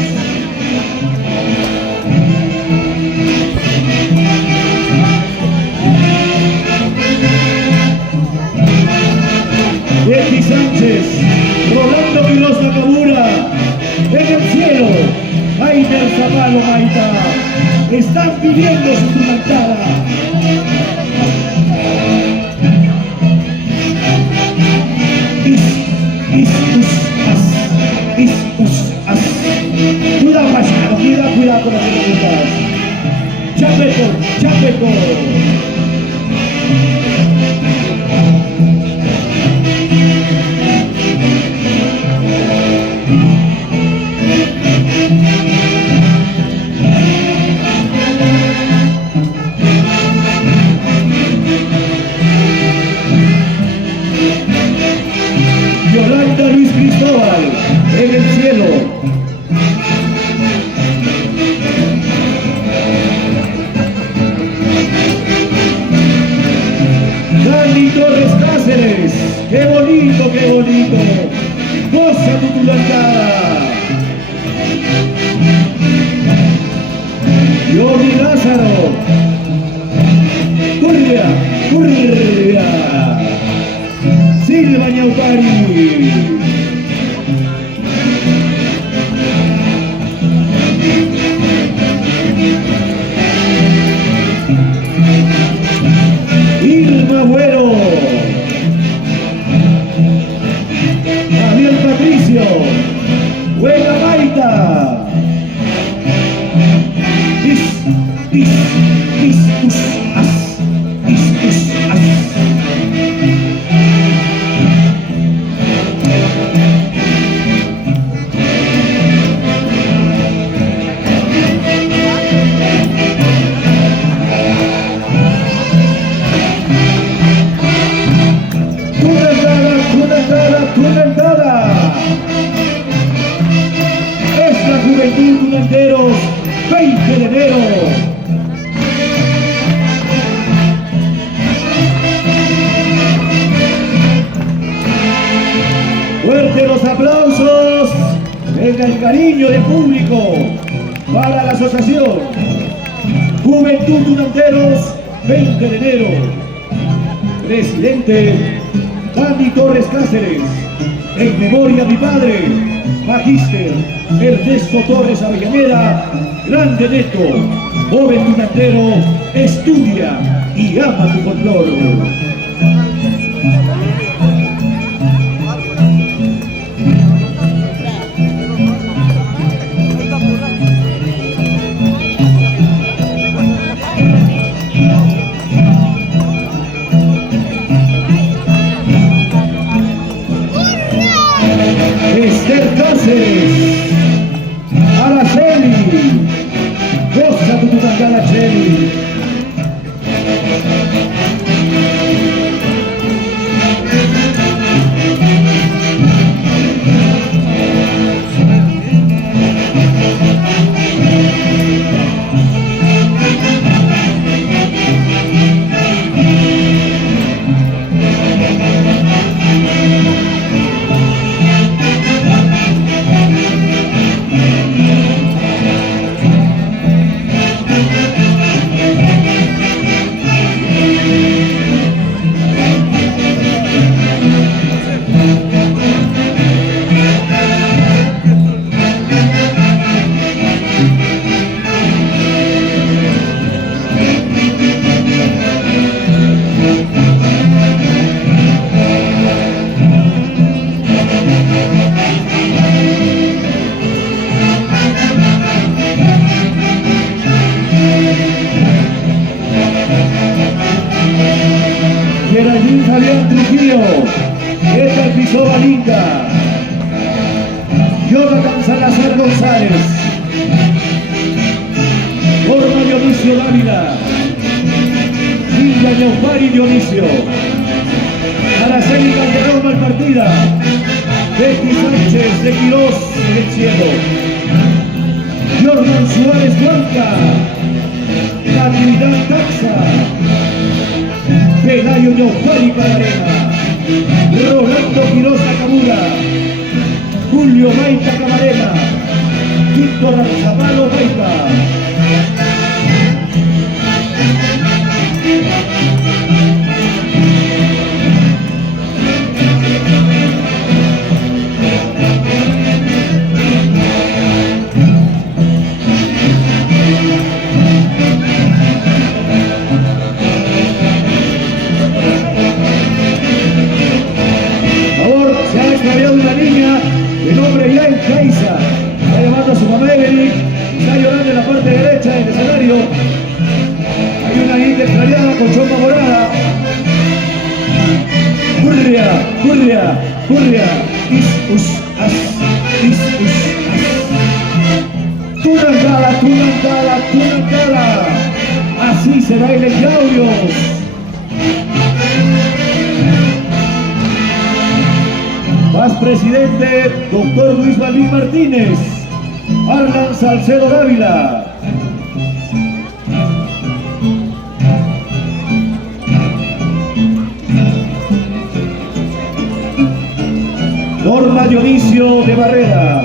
Betty Sánchez, Rolando Quiroz Nakamura, en el cielo, Ainer Zamalo Maita, están pidiendo su tunantada. Cuidado, Machado, cuidado con las preguntas. Chapeco, Chapeco. Yolanda Luis Cristóbal, en el cielo. Juventud Tunanteros, 20 de enero. Fuerte los aplausos, venga el cariño del público para la asociación Juventud Tunanteros, 20 de enero. Presidente Dani Torres Cáceres, en memoria de mi padre, Magíster Ernesto Torres Avellaneda, grande neto, joven tunantero, estudia y ama tu folclore. Esther Cáceres, Araceli, goza tu tunangana, Araceli. Geraldín Fabián Trujillo, Edgar Pisoba Linda, Jonathan Salazar González, Norma Dionisio Dávila, Silvia Yaupari Dionisio, Araceli Calderón Malpartida, Betty Sánchez de Quirós del Cielo, Jordan Suárez Huanca, Natividad Taxa, Pelayo Yaupari Camarena, Rolando Quirós Nakamura, Julio Maita Camarena, Víctor Arzabalo Maita. Una niña de nombre Yael Caiza, está llamando a su mamá Evelyn, está llorando en la parte derecha del escenario. Hay una niña extraviada con chompa morada. Curria, curria, curria, as, Tunangala, Tunangala, Tunangala. Así se baila en Yauyos. Más presidente, doctor Luis Balbín Martínez, Arlan Salcedo Dávila. Norma Dionisio de Barrera.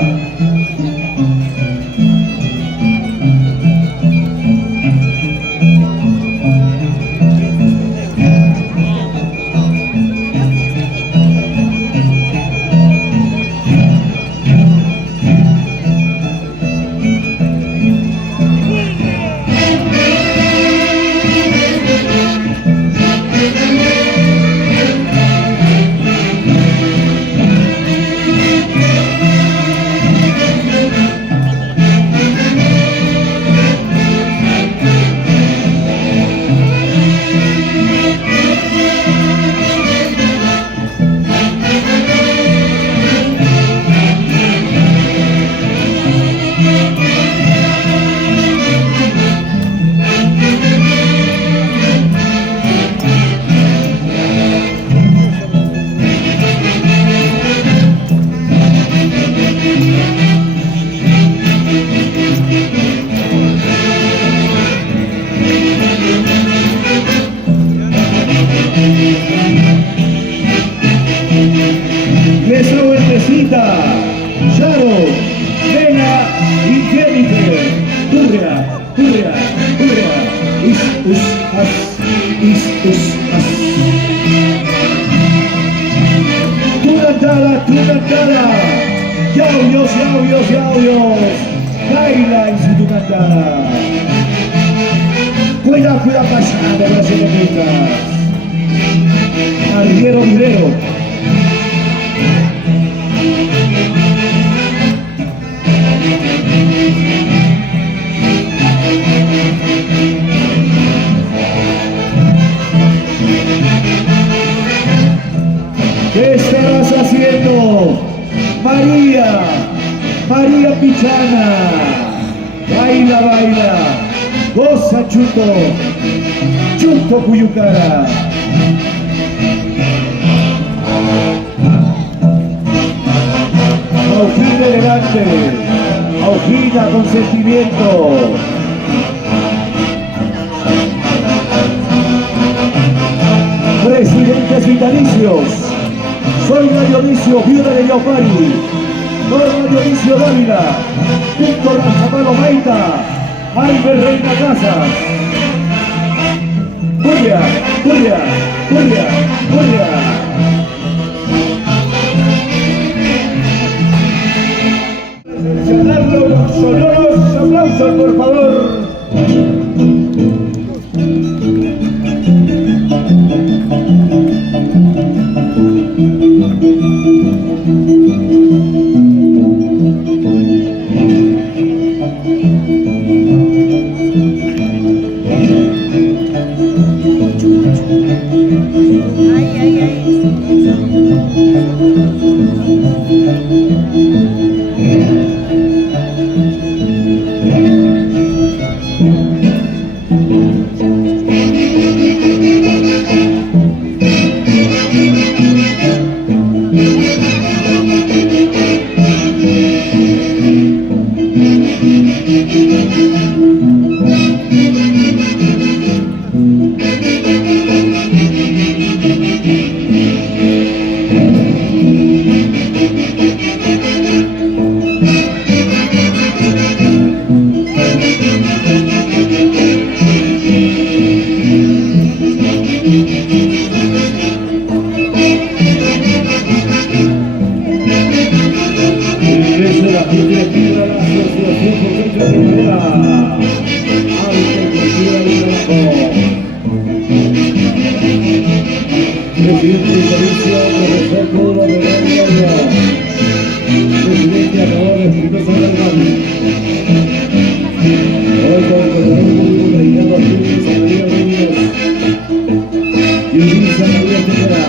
Infiernite, Turria, Turria, Turria, Is, Us, As, Is, Us, As. Tunantala, Yauyos, Yauyos, Yauyos, baila en su tunantala. Cuida pasando las enemigas. Arriero Virero. ¿Qué estarás haciendo? María Pichana. Baila, goza Chuto Cuyucara. Aujina elegante, Aujina con sentimiento. Presidentes vitalicios. Soy Dionisio, viuda de Yaupari. Norma Dionisio Dávila. Víctor Ranzapalo Maita. Albert Reina Casas. Julia. Seleccionarlo con sonoros aplausos, por favor. Presidente vitalicio, profesor Pedro Redondo, Presidente acabó de Espinosa Galván. Hoy con el Coronel Público Mexicano Arturo San María Domínguez y Elisa María Tejera.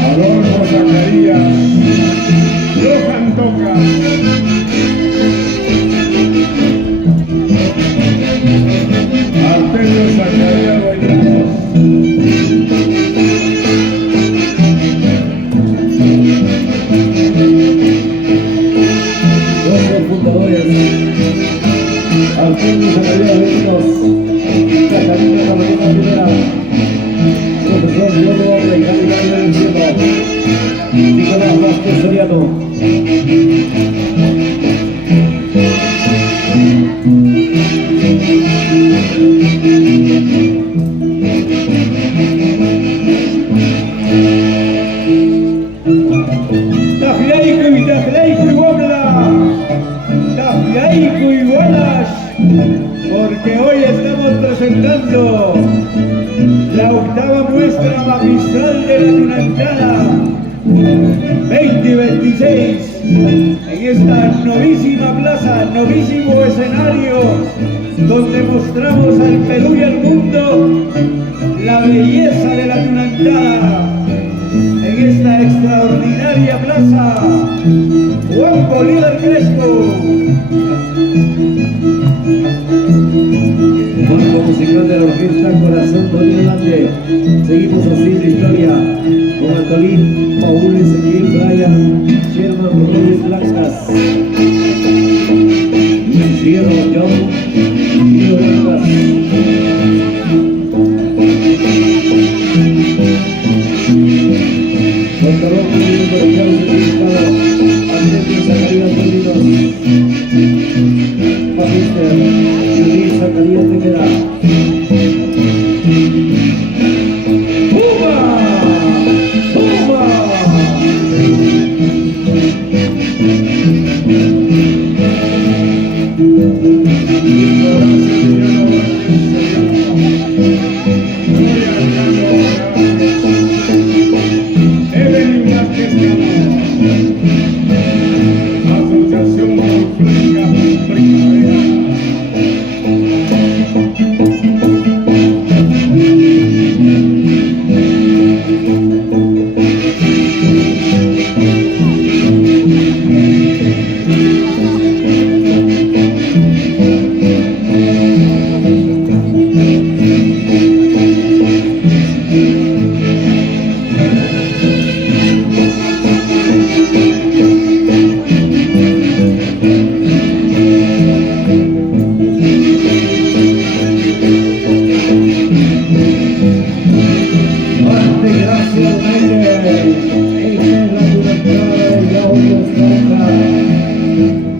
Adolfo Zacarías, Johan Toca, Artelio Zacarías Guayazos, Fundadores, Arturo Zacarías Vecinos, Catalina Carolina Rivera, profesor Diego Mexicano del Cielo, Nicolás Vázquez Soriano. Tafiaico y buenas, porque hoy estamos presentando la octava muestra magistral de la Tunantala 2026 en esta novísima plaza, novísimo escenario donde mostramos al Perú y al mundo la belleza de la Tunantada en esta extraordinaria plaza. Juan Bolívar Crespo. Marco musical de la orquesta Corazón Bolívar. Seguimos haciendo historia con Antolín, Paul, Ezequiel, Brian, Sherman, Rodríguez Blancas, Luciano, John, Guido Blancas. Contarón con el Carlos Certificado, Andrés Zacarías Bolívar, Magister, Judith Zacarías Tejeda.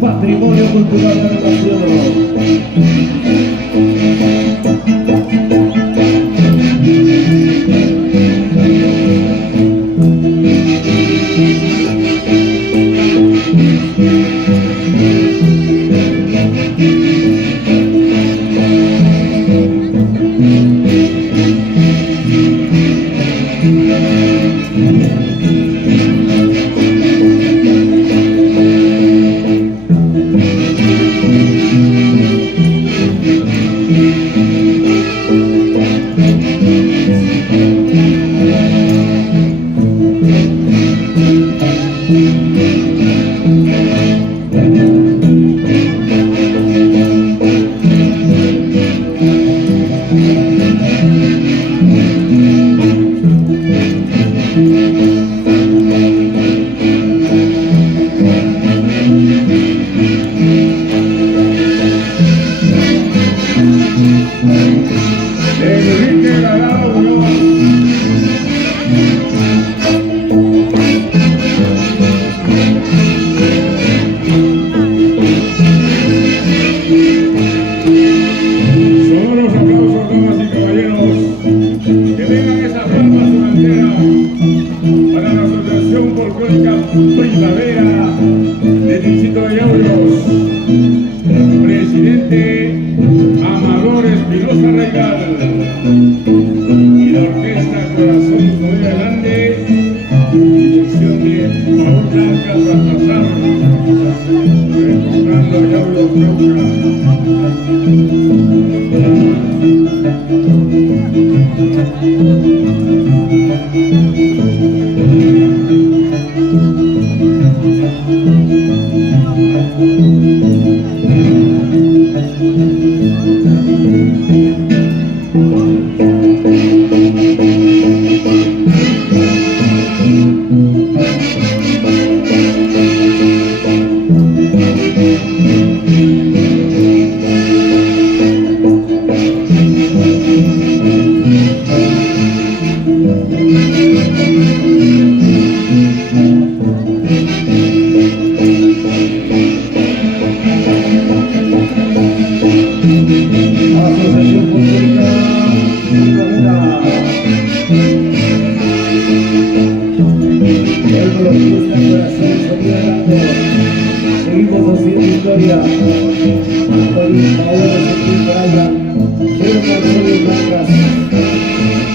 Patrimonio cultural de la nación. Enrique Garauro. Sonoros aplausos, damas y caballeros. Que vengan esas palmas tunanteras para la Asociación Folclórica Primavera de Distrito de Yauyos. Presidente Amador Espinosa Regal y la orquesta Corazón Bolívar Grande, dirección de Paul Blancas Baltasar, retornando a Yauyos Seguimos haciendo historia. Antolín, Paola, Ezequiel, Brian, Sherman, Rodríguez Blancas,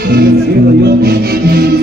el cielo yo.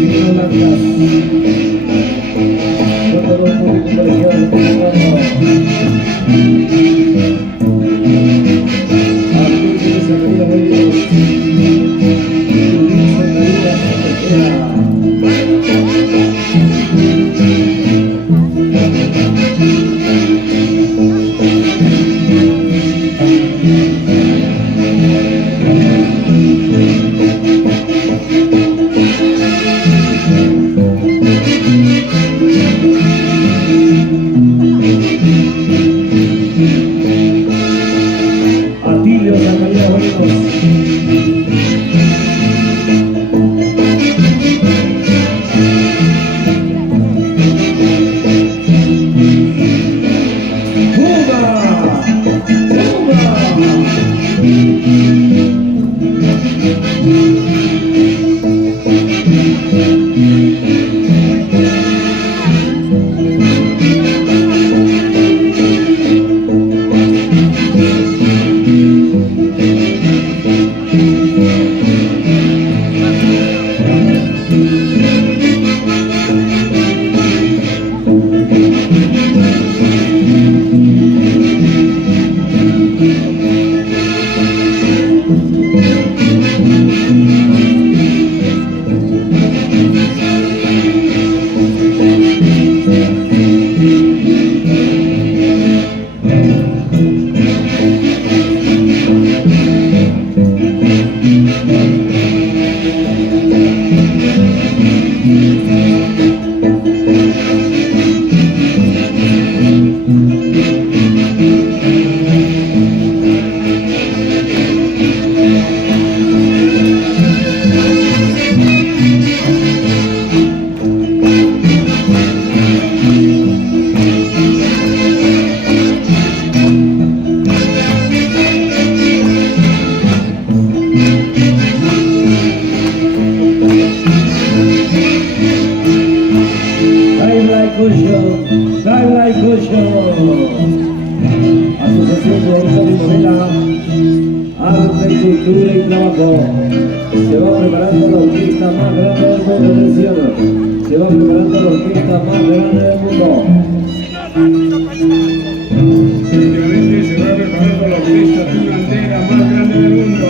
Asociación Rodolfo Limonera, Arte, Cultura y Trabajo. Se va preparando la orquesta más grande del mundo, atención. Se va preparando la orquesta más grande del mundo. Efectivamente se va preparando la orquesta tunantera más grande del mundo.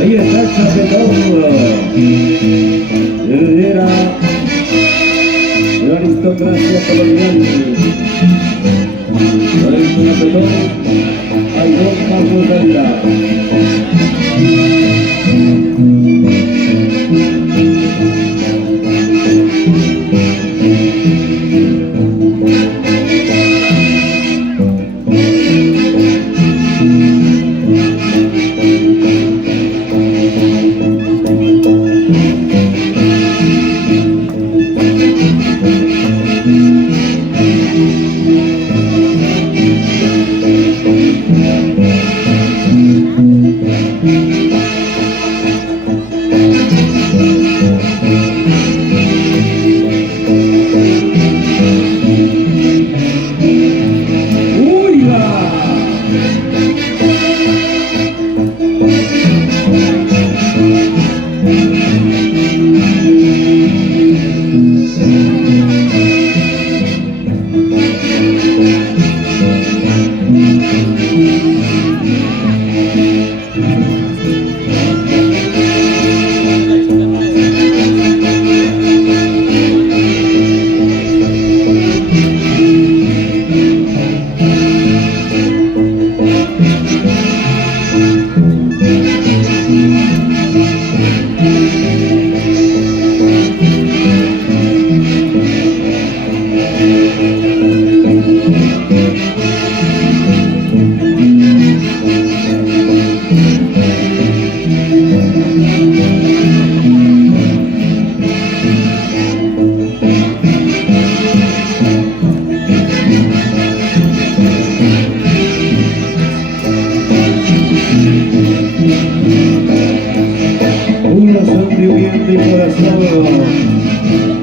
Ahí está el chapetón, heredera de la aristocracia colonial. Para el chapetón hay dos más modalidades.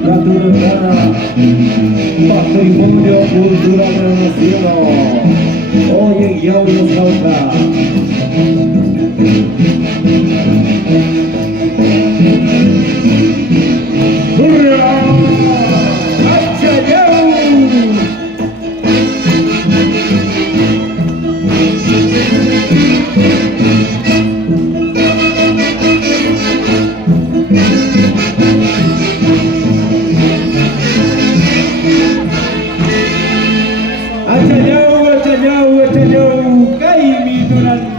La tunantana, patrimonio cultural de la nación. Oye, ya nos falta. Achayau, achayau, achayau, Kaimi Tunantana.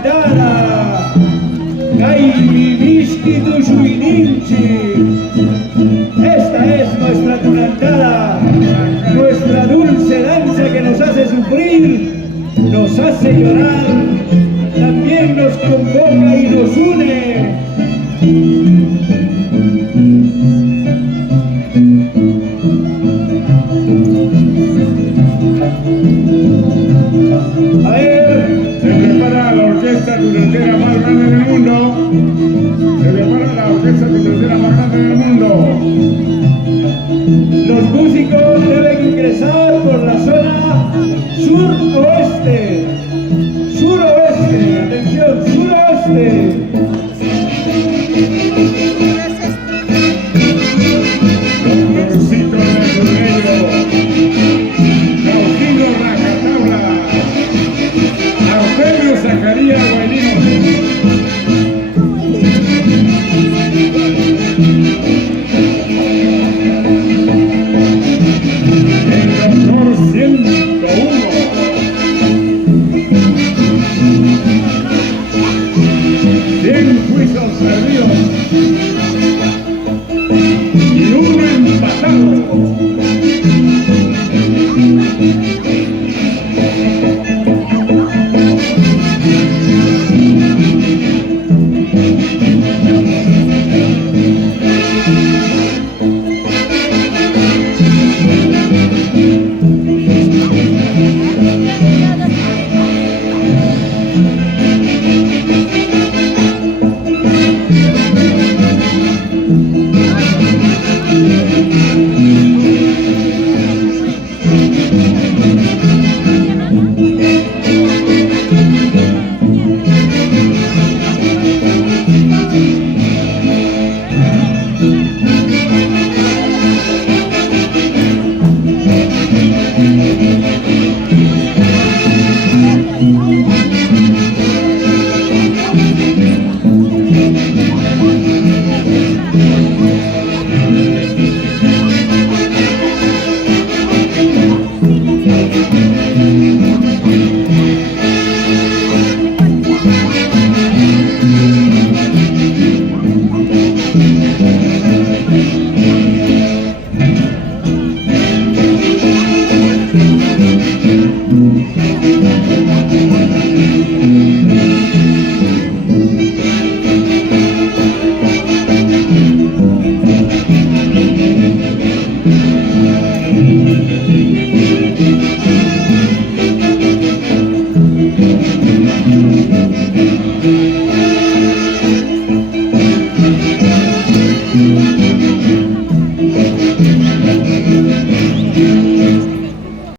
y uno empatado.